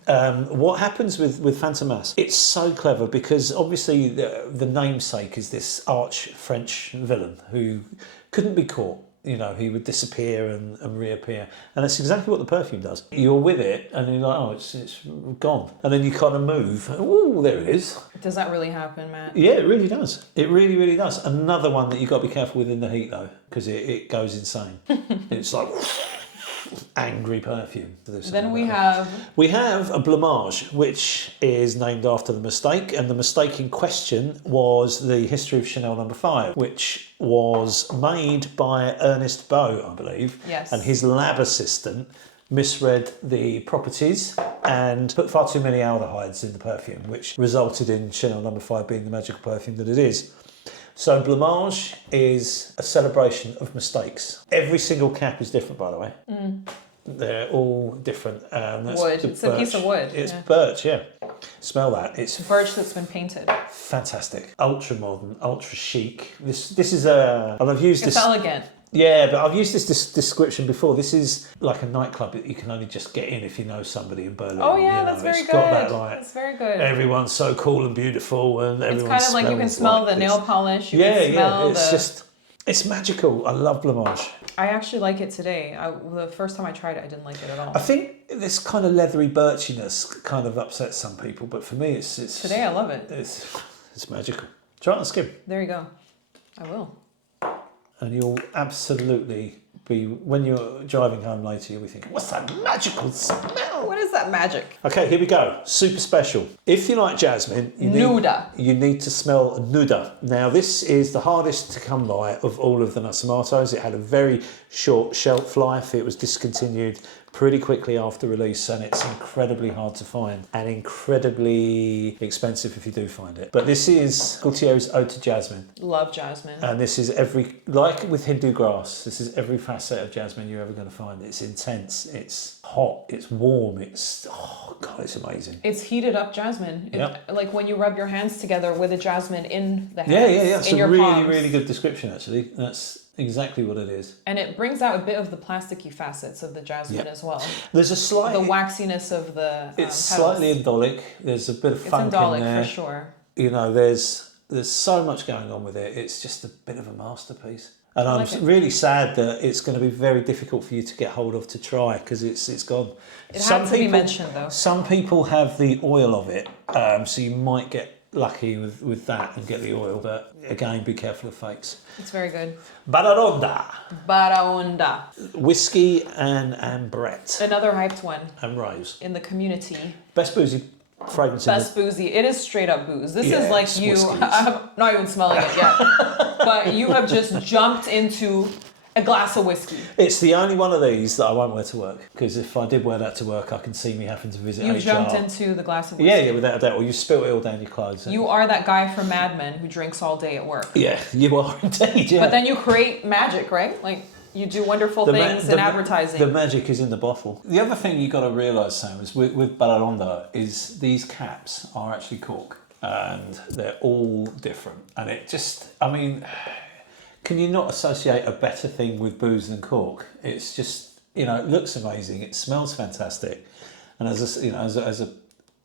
What happens with Fantomas? It's so clever because obviously the namesake is this arch French villain who couldn't be caught. You know, he would disappear and reappear. And that's exactly what the perfume does. You're with it and you're like, oh, it's gone. And then you kind of move. Oh, there it is. Does that really happen, Matt? Yeah, it really does. It really, really does. Another one that you've got to be careful with in the heat, though, because it goes insane. It's like angry perfume. Then we have a Blamage, which is named after the mistake, and the mistake in question was the history of Chanel No. 5, which was made by Ernest Beau, I believe. Yes. And his lab assistant misread the properties and put far too many aldehydes in the perfume, which resulted in Chanel No. 5 being the magical perfume that it is. So Blamage is a celebration of mistakes. Every single cap is different, by the way. They're all different. Wood. It's a piece of wood. It's birch, yeah. Smell that. It's birch that's been painted. fantastic. Ultra modern, ultra chic. This is a... And I've used It's this... elegant. Yeah, but I've used this description before. This is like a nightclub that you can only just get in if you know somebody in Berlin. Oh yeah, you know. that's very It's good. got that, like, That's very good. everyone's so cool and beautiful, and everyone It's kind of like you can smell the nail polish. You can smell it's magical. I love Blamage. I actually like it today. The first time I tried it, I didn't like it at all. I think this kind of leathery birchiness kind of upsets some people, but for me, it's Today I love it. It's magical. Try it on the skin, There you go. I will. and you'll absolutely be when you're driving home later, you'll be thinking, what's that magical smell? What is that magic? Okay, here we go. Super special. If you like jasmine, you need to smell Nuda. Now, this is the hardest to come by of all of the Nasomatos. It had a very short shelf life. It was discontinued pretty quickly after release, and it's incredibly hard to find and incredibly expensive if you do find it. But this is Gaultier's Ode to Jasmine. Love jasmine. And this is like with Hindu grass, this is every facet of jasmine you're ever going to find. It's intense, it's hot, it's warm, it's amazing. It's heated up jasmine. Like when you rub your hands together with a jasmine in the hands. Yeah. It's in a your really, palms. really good description, actually. That's exactly what it is. And it brings out a bit of the plasticky facets of the jasmine as well. There's a slight... The waxiness of the It's petals. Slightly indolic. There's a bit of funk in there. It's indolic for sure. You know, there's so much going on with it. It's just a bit of a masterpiece. And I'm really sad that it's going to be very difficult for you to get hold of to try because it's gone. It had to be mentioned though. Some people have the oil of it, so you might get lucky with that and get the oil, but again, be careful of fakes. It's very good. Baraonda. Whiskey and ambrette. Another hyped one. And rose. In the community. Best boozy fragrance. Best boozy. It is straight up booze. This is like you. I'm not even smelling it yet. But you have just jumped into a glass of whiskey. It's the only one of these that I won't wear to work, because if I did wear that to work, I can see me having to visit You've HR. jumped into the glass of whiskey. Yeah, without a doubt. Or you spilt it all down your clothes. You are that guy from Mad Men who drinks all day at work. Yeah, you are indeed, yeah. But then you create magic, right? Like, you do wonderful things in advertising. The magic is in the bottle. The other thing you got to realise, Sam, is with Baraonda is these caps are actually cork, and they're all different. And it just, I mean, can you not associate a better thing with booze than cork? It's just, you know, it looks amazing. It smells fantastic, and as I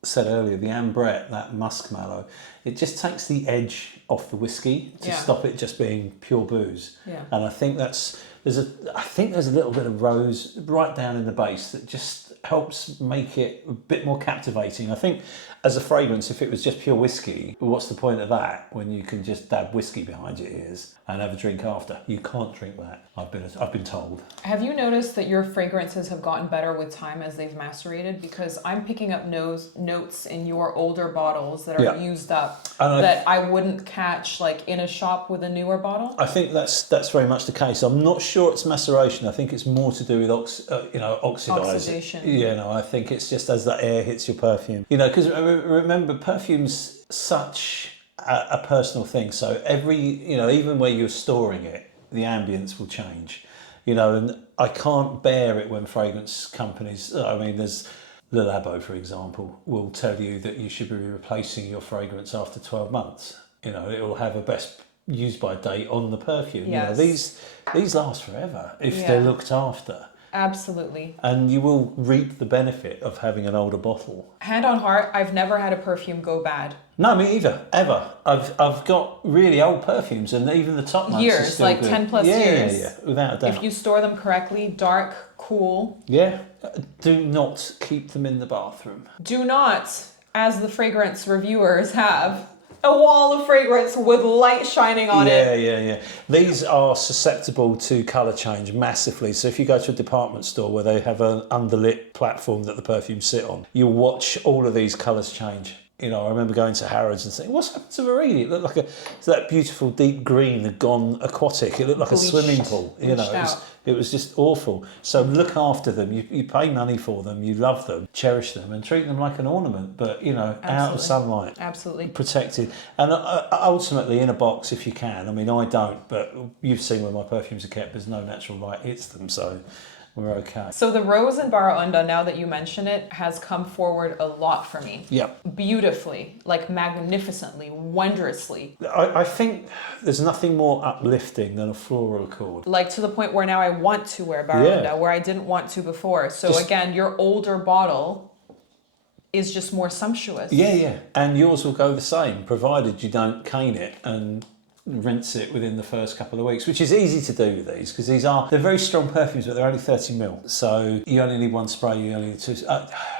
said earlier, the ambrette, that musk mallow, it just takes the edge off the whiskey to stop it just being pure booze. Yeah. And I think there's a little bit of rose right down in the base that just helps make it a bit more captivating. I think as a fragrance, if it was just pure whiskey, what's the point of that when you can just dab whiskey behind your ears and have a drink after? You can't drink that, I've been told. Have you noticed that your fragrances have gotten better with time as they've macerated? Because I'm picking up notes in your older bottles that are used up that I wouldn't catch like in a shop with a newer bottle. I think that's very much the case. I'm not sure it's maceration. I think it's more to do with oxidization. Yeah, no, I think it's just as that air hits your perfume. You know, because remember, perfume's such a personal thing. So even where you're storing it, the ambience will change. You know, and I can't bear it when fragrance companies, there's Le Labo, for example, will tell you that you should be replacing your fragrance after 12 months. You know, it will have a best used by date on the perfume. Yes. You know, these last forever if they're looked after. Absolutely. And you will reap the benefit of having an older bottle. Hand on heart, I've never had a perfume go bad. No, me either, ever. I've got really old perfumes, and even the top notes years, are still like good. 10 plus years. Yeah, without a doubt. If you store them correctly, dark, cool. Yeah, do not keep them in the bathroom. Do not, as the fragrance reviewers have, a wall of fragrance with light shining on it. Yeah. These are susceptible to colour change massively. So if you go to a department store where they have an underlit platform that the perfumes sit on, you'll watch all of these colours change. You know, I remember going to Harrods and saying, what's happened to Viride? It looked like it's that beautiful deep green had gone aquatic. It looked like a swimming pool. You know, it was just awful. So look after them. You pay money for them. You love them, cherish them, and treat them like an ornament. But, you know, out of sunlight. Absolutely. Protected. And ultimately in a box if you can. I mean, I don't, but you've seen where my perfumes are kept. There's no natural light hits them, so we're okay. So the rose in Baraonda, now that you mention it, has come forward a lot for me. Yep. Beautifully, like magnificently, wondrously. I think there's nothing more uplifting than a floral accord. Like to the point where now I want to wear Baraonda, where I didn't want to before. So again, your older bottle is just more sumptuous. Yeah. And yours will go the same, provided you don't cane it and rinse it within the first couple of weeks, which is easy to do with these because they're very strong perfumes, but they're only 30ml. So you only need one spray, you only need two.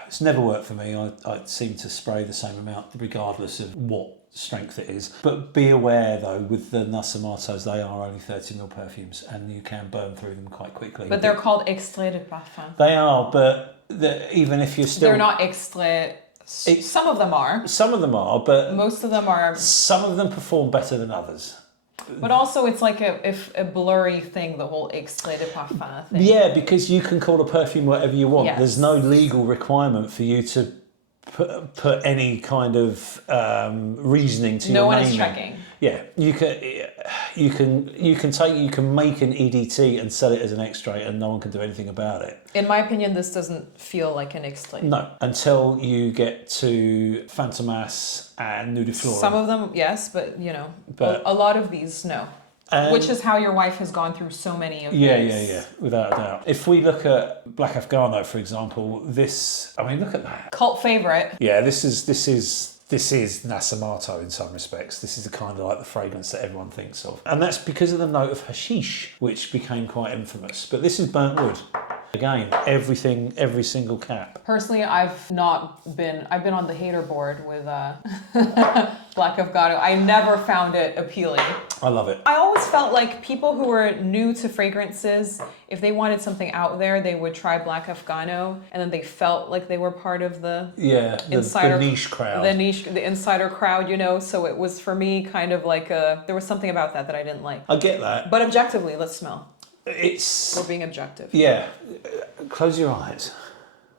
It's never worked for me. I seem to spray the same amount regardless of what strength it is. But be aware though, with the Nasomatos, they are only 30ml perfumes and you can burn through them quite quickly. But they're called extrait de parfum. They are, but even if you're still... They're not extrait. Some of them are. Some of them are, but... Most of them are. Some of them perform better than others. But also it's like a blurry thing, the whole extrait de parfum thing. Yeah, because you can call a perfume whatever you want. Yes. There's no legal requirement for you to put any kind of reasoning to No your one name. is checking. Yeah, you can make an EDT and sell it as an extrait, and no one can do anything about it. In my opinion, this doesn't feel like an extrait. No, until you get to Fantomas and Nudiflorum. Some of them, yes, but a lot of these, no. Which is how your wife has gone through so many of these. Yeah, without a doubt. If we look at Black Afgano, for example, look at that. Cult favorite. Yeah, this is Nasomato in some respects. This is the kind of like the fragrance that everyone thinks of. And that's because of the note of hashish, which became quite infamous. But this is burnt wood. Again, every single cap. Personally, I've been on the hater board with Black Afgano. I never found it appealing. I love it. I always felt like people who were new to fragrances, if they wanted something out there, they would try Black Afgano, and then they felt like they were part of the the niche crowd. The insider crowd, so it was for me kind of like there was something about that I didn't like. I get that. But objectively, let's smell. We're being objective. Yeah. Close your eyes.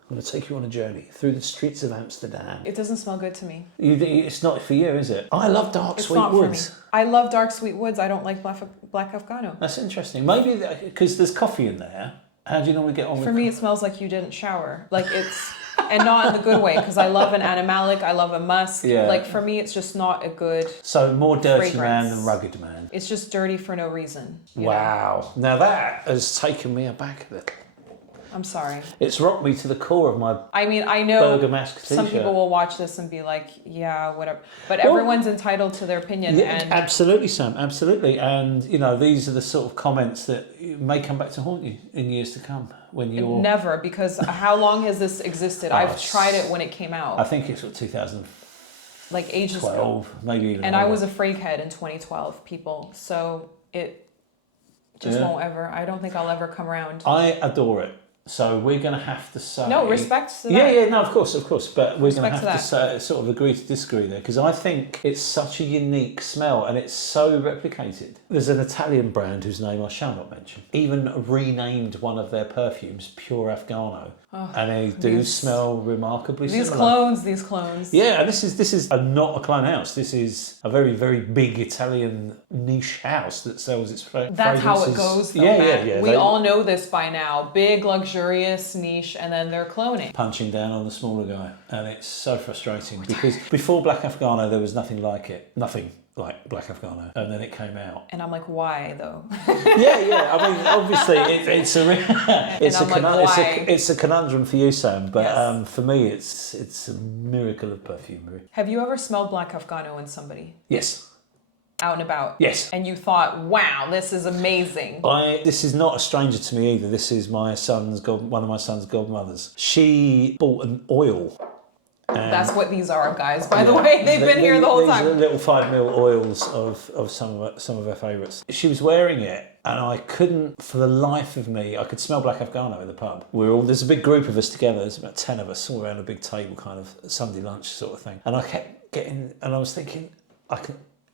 I'm going to take you on a journey through the streets of Amsterdam. It doesn't smell good to me. It's not for you, is it? I love dark It's sweet not woods. For me. I love dark sweet woods. I don't like Black Afgano. That's interesting. Maybe because there's coffee in there. How do you normally get on with For me, it smells like you didn't shower. Like it's... And not in the good way, because I love an animalic, I love a musk. Yeah. Like for me, it's just not a good... So more dirty fragrance. man than rugged man. It's just dirty for no reason. Wow. Now that has taken me aback a bit. I'm sorry. It's rocked me to the core of my I mean, I know Bergamask t-shirt. some people will watch this and be like, yeah, whatever. But everyone's entitled to their opinion. Yeah, and absolutely, Sam, absolutely. And, these are the sort of comments that may come back to haunt you in years to come when you're... Never, because how long has this existed? I've tried it when it came out. I think it's 2012, like ages ago. Maybe even And older. I was a freakhead in 2012, people. So it just won't ever... I don't think I'll ever come around. I adore it. So we're going to have to say... No, respect to that. Yeah, no, of course. But we're going to have to sort of agree to disagree there, because I think it's such a unique smell and it's so replicated. There's an Italian brand whose name I shall not mention, even renamed one of their perfumes Pure Afgano. And they do smell remarkably similar. These clones. Yeah, and this is not a clone house. This is a very, very big Italian niche house that sells its fragrances. That's how it goes, though, Matt. We all know this by now. Big, luxurious niche, and then they're cloning. Punching down on the smaller guy. And it's so frustrating because before Black Afgano, there was nothing like it. Nothing like Black Afgano. And then it came out. And I'm like, why, though? Yeah. I mean, obviously, it's a conundrum for you, Sam. But yes. For me, it's a miracle of perfumery. Have you ever smelled Black Afgano in somebody? Yes. Out and about? Yes. And you thought, wow, this is amazing. This is not a stranger to me either. This is one of my son's godmothers. She bought an oil. That's what these are, guys. By the way, they've been here the whole time. These are little 5ml oils of some of her favourites. She was wearing it, and I couldn't, for the life of me, I could smell Black Afgano in the pub. There's a big group of us together. There's about 10 of us all around a big table, kind of Sunday lunch sort of thing. And I kept getting, and I was thinking,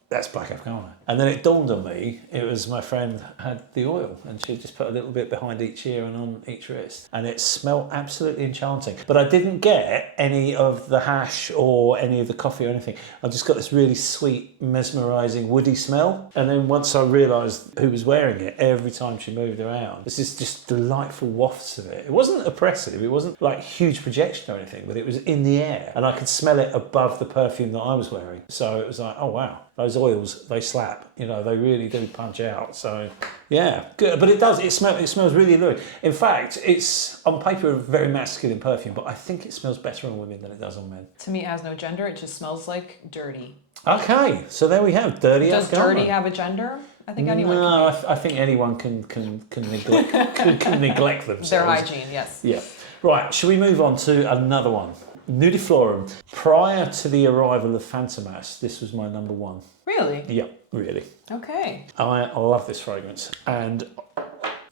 that's Black Afgano. And then it dawned on me, it was my friend had the oil and she just put a little bit behind each ear and on each wrist. And it smelled absolutely enchanting. But I didn't get any of the hash or any of the coffee or anything. I just got this really sweet, mesmerising, woody smell. And then once I realised who was wearing it, every time she moved around, this is just delightful wafts of it. It wasn't oppressive, it wasn't like huge projection or anything, but it was in the air. And I could smell it above the perfume that I was wearing. So it was like, oh wow. Those oils, they slap. They really do punch out. So, yeah, good. But it smells really alluring. In fact, it's on paper a very masculine perfume, but I think it smells better on women than it does on men. To me, it has no gender. It just smells like dirty. Okay, so there we have dirty. Does Afgano. dirty have a gender? I think anyone. No, I think anyone can neglect can neglect themselves. Their hygiene, yes. Yeah. Right. Shall we move on to another one? Nudiflorum. Prior to the arrival of Fantomas, this was my number one. Really? Yeah, really. Okay. I love this fragrance, and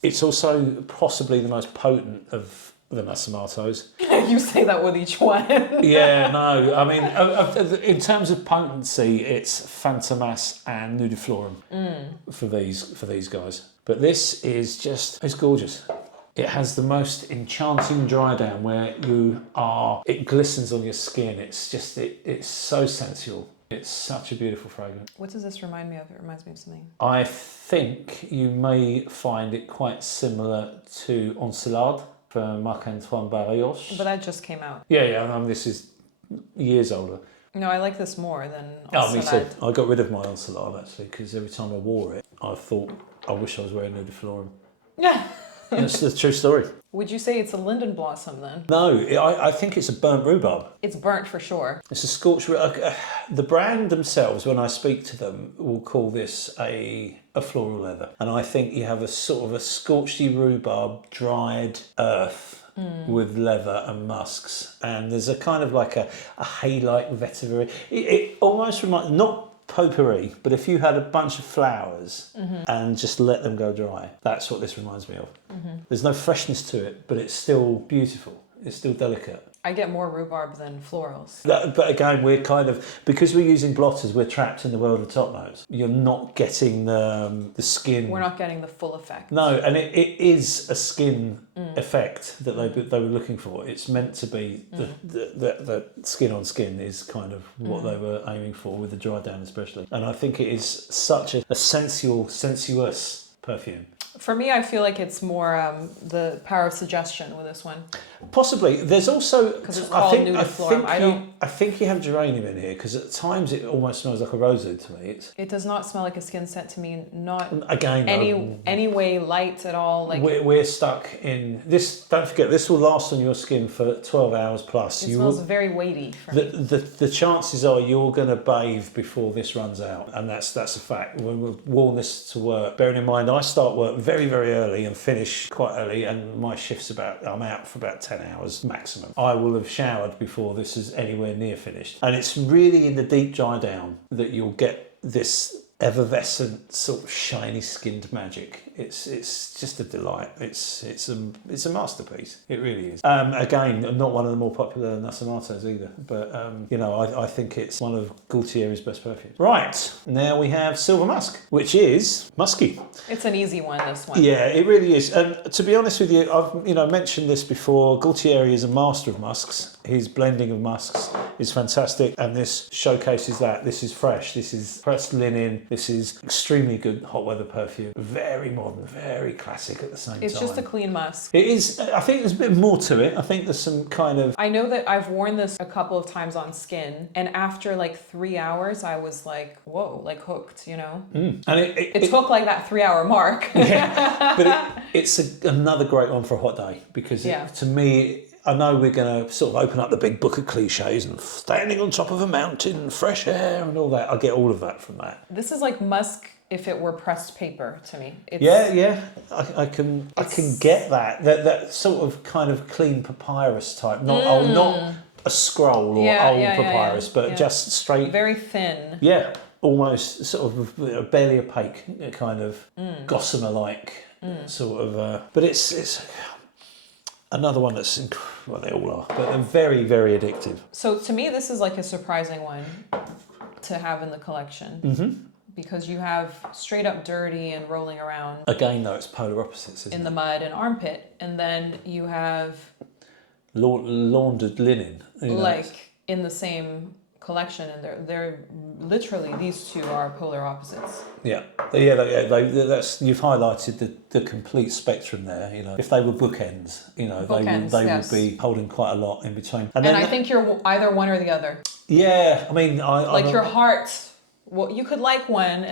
it's also possibly the most potent of the Nasomatos. You say that with each one. Yeah, no, I mean, in terms of potency, it's Fantomas and Nudiflorum for these guys. But this is just, it's gorgeous. It has the most enchanting dry down where it glistens on your skin. It's just, it's so sensual. It's such a beautiful fragrance. What does this remind me of? It reminds me of something. I think you may find it quite similar to Encelade from Marc-Antoine Barrios. But that just came out. Yeah, this is years older. No, I like this more than Oh, me Encelade. too. I got rid of my Encelade actually because every time I wore it, I thought, I wish I was wearing Nudiflorum. Yeah. That's the true story. Would you say it's a linden blossom then? No, I think it's a burnt rhubarb. It's burnt for sure. It's a scorched rhubarb. The brand themselves, when I speak to them, will call this a floral leather. And I think you have a sort of a scorchy rhubarb, dried earth with leather and musks. And there's a kind of like a hay-like vetiver. It almost reminds, not potpourri, but if you had a bunch of flowers and just let them go dry, that's what this reminds me of. There's no freshness to it, but it's still beautiful. It's still delicate. I get more rhubarb than florals. But again, we're kind of, because we're using blotters, we're trapped in the world of top notes. You're not getting the skin. We're not getting the full effect. No, and it is a skin effect that they were looking for. It's meant to be the skin on skin is kind of what they were aiming for with the dry down especially. And I think it is such a sensuous perfume. For me, I feel like it's more the power of suggestion with this one. Possibly. There's also, because it's called Nudiflorum. I think you have geranium in here because at times it almost smells like a rosé to me. It does not smell like a skin scent to me. Not again any way light at all. Like we're stuck in this. Don't forget, this will last on your skin for 12 hours plus. It smells very weighty. For me. The chances are you're going to bathe before this runs out, and that's a fact. When we've worn this to work, bearing in mind I start work very, very early and finish quite early, and my shift's I'm out for about 10 hours maximum. I will have showered before this is anywhere near finished. And it's really in the deep dry down that you'll get this effervescent sort of shiny skinned magic. It's just a delight. It's a masterpiece. It really is. Again, not one of the more popular Nasomatos either, but I think it's one of Gaultieri's best perfumes. Right, now we have Silver Musk, which is musky. It's an easy one, this one. Yeah, it really is. And to be honest with you, I've mentioned this before. Gaultieri is a master of musks. His blending of musks is fantastic, and this showcases that. This is fresh. This is pressed linen. This is extremely good hot weather perfume. Very modern, very classic at the same time. It's just a clean musk. It is. I think there's a bit more to it. I think there's some kind of... I know that I've worn this a couple of times on skin, and after like 3 hours, I was like, whoa, like hooked, you know? And it took like that 3 hour mark. Yeah, but it's another great one for a hot day because to me... I know we're going to sort of open up the big book of cliches and standing on top of a mountain, fresh air and all that. I get all of that from that. This is like musk if it were pressed paper to me. I can get that sort of kind of clean papyrus type. Not a scroll or old papyrus, but just straight. Very thin. Yeah, almost sort of barely opaque, kind of gossamer-like sort of. But it's another one that's, well, they all are, but they're very, very addictive. So to me, this is like a surprising one to have in the collection. Because you have straight up dirty and rolling around. Again, though, it's polar opposites, isn't it? In the mud and armpit. And then you have... laundered linen. Like in the same collection, and they're literally, these two are polar opposites. That's you've highlighted the complete spectrum there. If they were bookends, they would be holding quite a lot in between. And I think you're either one or the other. Yeah, I mean, your heart. Well, you could like one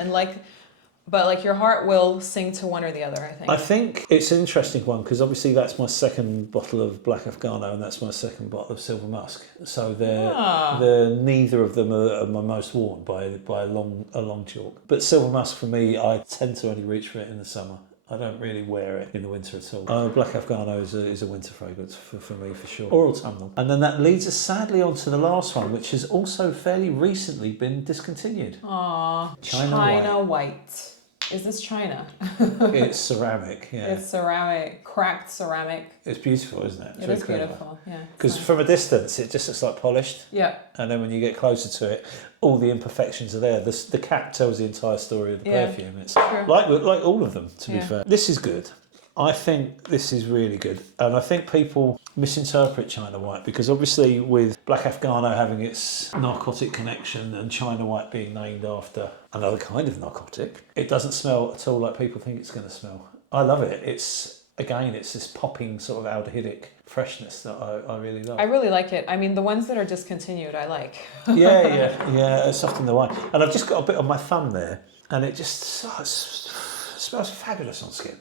but your heart will sing to one or the other, I think. I think it's an interesting one because obviously that's my second bottle of Black Afgano and that's my second bottle of Silver Musk. So they're neither of them are my most worn by a long chalk. But Silver Musk for me, I tend to only reach for it in the summer. I don't really wear it in the winter at all. Black Afgano is a winter fragrance for me for sure, or autumnal. And then that leads us sadly on to the last one, which has also fairly recently been discontinued. Aww. China White. Is this China? It's ceramic, yeah. It's ceramic, cracked ceramic. It's beautiful, isn't it? It is beautiful, yeah. Because from a distance, it just looks like polished. Yeah. And then when you get closer to it, all the imperfections are there. The cap tells the entire story of the perfume. It's true. like all of them, to be fair. This is good. I think this is really good. And I think people misinterpret China White because obviously with Black Afgano having its narcotic connection and China White being named after another kind of narcotic, it doesn't smell at all like people think it's going to smell. I love it. It's this popping sort of aldehydic freshness that I really love. I really like it. I mean, the ones that are discontinued, I like. yeah, it's often the one. And I've just got a bit on my thumb there and it just smells fabulous on skin.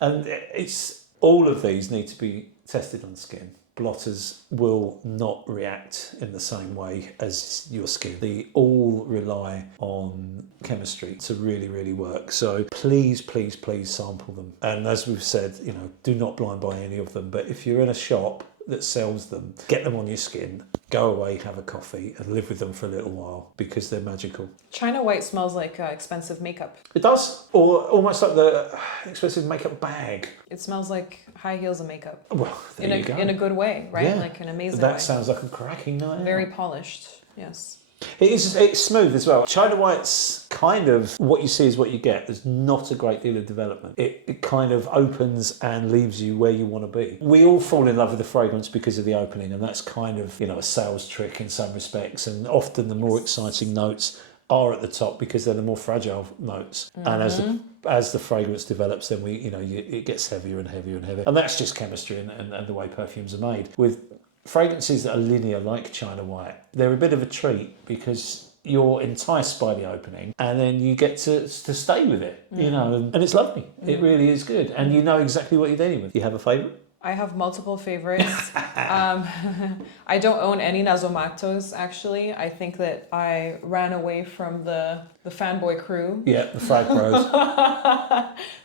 And it's all of these need to be tested on skin. Blotters will not react in the same way as your skin. They all rely on chemistry to really, really work. So please, please, please sample them. And as we've said, do not blind buy any of them. But if you're in a shop that sells them, get them on your skin, go away, have a coffee and live with them for a little while because they're magical. China White smells like expensive makeup. It does, or almost like the expensive makeup bag. It smells like high heels of makeup. Well, there you go. In a good way, right? Yeah. Like an amazing way. That sounds like a cracking night. Very polished, yes. It's smooth as well. China White's kind of what you see is what you get. There's not a great deal of development. It kind of opens and leaves you where you want to be. We all fall in love with the fragrance because of the opening, and that's kind of a sales trick in some respects. And often the more exciting notes are at the top because they're the more fragile notes. And as the fragrance develops, then it gets heavier and heavier and heavier. And that's just chemistry and the way perfumes are made. With fragrances that are linear like China White, they're a bit of a treat because you're enticed by the opening and then you get to stay with it, and it's lovely. It really is good. And you know exactly what you're dealing with. Do you have a favourite? I have multiple favorites. I don't own any Nasomattos, actually. I think that I ran away from the fanboy crew. Yeah, the frag bros.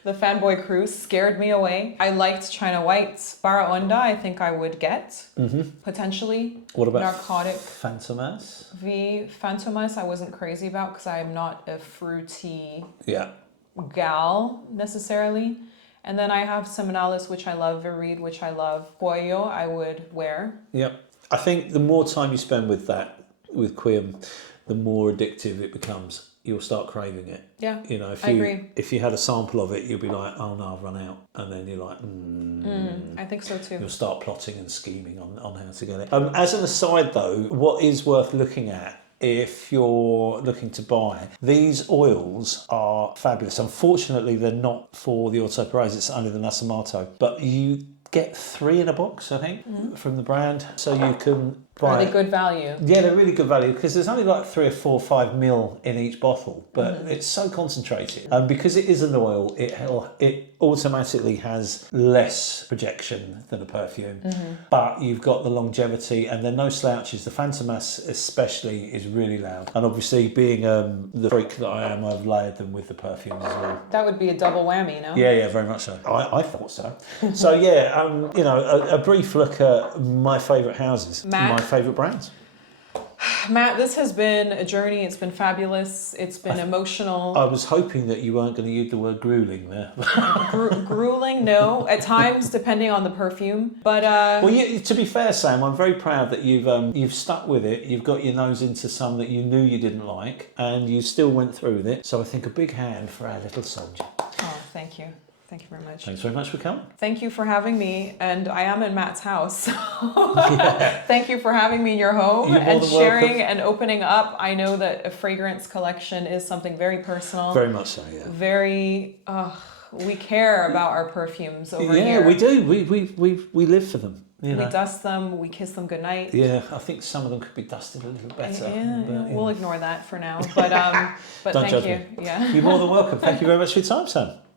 The fanboy crew scared me away. I liked China White. Baraonda, I think I would get, potentially. What about Narcotic Fantomas? Fantomas, I wasn't crazy about because I'm not a fruity gal, necessarily. And then I have Seminalis, which I love, Viride, which I love. Cuoium, I would wear. Yep. I think the more time you spend with Cuoium, the more addictive it becomes. You'll start craving it. Yeah, I agree. If you had a sample of it, you'll be like, oh no, I've run out. And then you're like, I think so too. You'll start plotting and scheming on how to get it. As an aside though, what is worth looking at if you're looking to buy, these oils are fabulous. Unfortunately, they're not for the Orto Parisi, it's only the Nasomatto. But you get 3 in a box, I think, from the brand. So you can buy. Are they good value? Yeah, they're really good value because there's only like 3 or 4 or 5 mil in each bottle, but it's so concentrated. And because it is an oil, it automatically has less projection than a perfume, but you've got the longevity and there are no slouches. The Fantomas especially is really loud. And obviously being the freak that I am, I've layered them with the perfumes as well. That would be a double whammy, no? Yeah, very much so. I thought so. So yeah, a brief look at my favourite houses, Matt? my favourite brands. Matt, this has been a journey. It's been fabulous. It's been emotional. I was hoping that you weren't going to use the word grueling there. Grueling, no. At times, depending on the perfume. But well, to be fair, Sam, I'm very proud that you've stuck with it. You've got your nose into some that you knew you didn't like, and you still went through with it. So I think a big hand for our little soldier. Oh, thank you. Thank you very much. Thanks very much for coming. Thank you for having me, and I am in Matt's house. Thank you for having me in your home and sharing and opening up. I know that a fragrance collection is something very personal. Very much so, yeah. Very, we care about our perfumes over here. Yeah, we do. We live for them. We dust them, we kiss them goodnight. Yeah, I think some of them could be dusted a little better. Yeah, we'll ignore that for now. But Don't thank judge you. me. Yeah. You're more than welcome. Thank you very much for your time, Sam.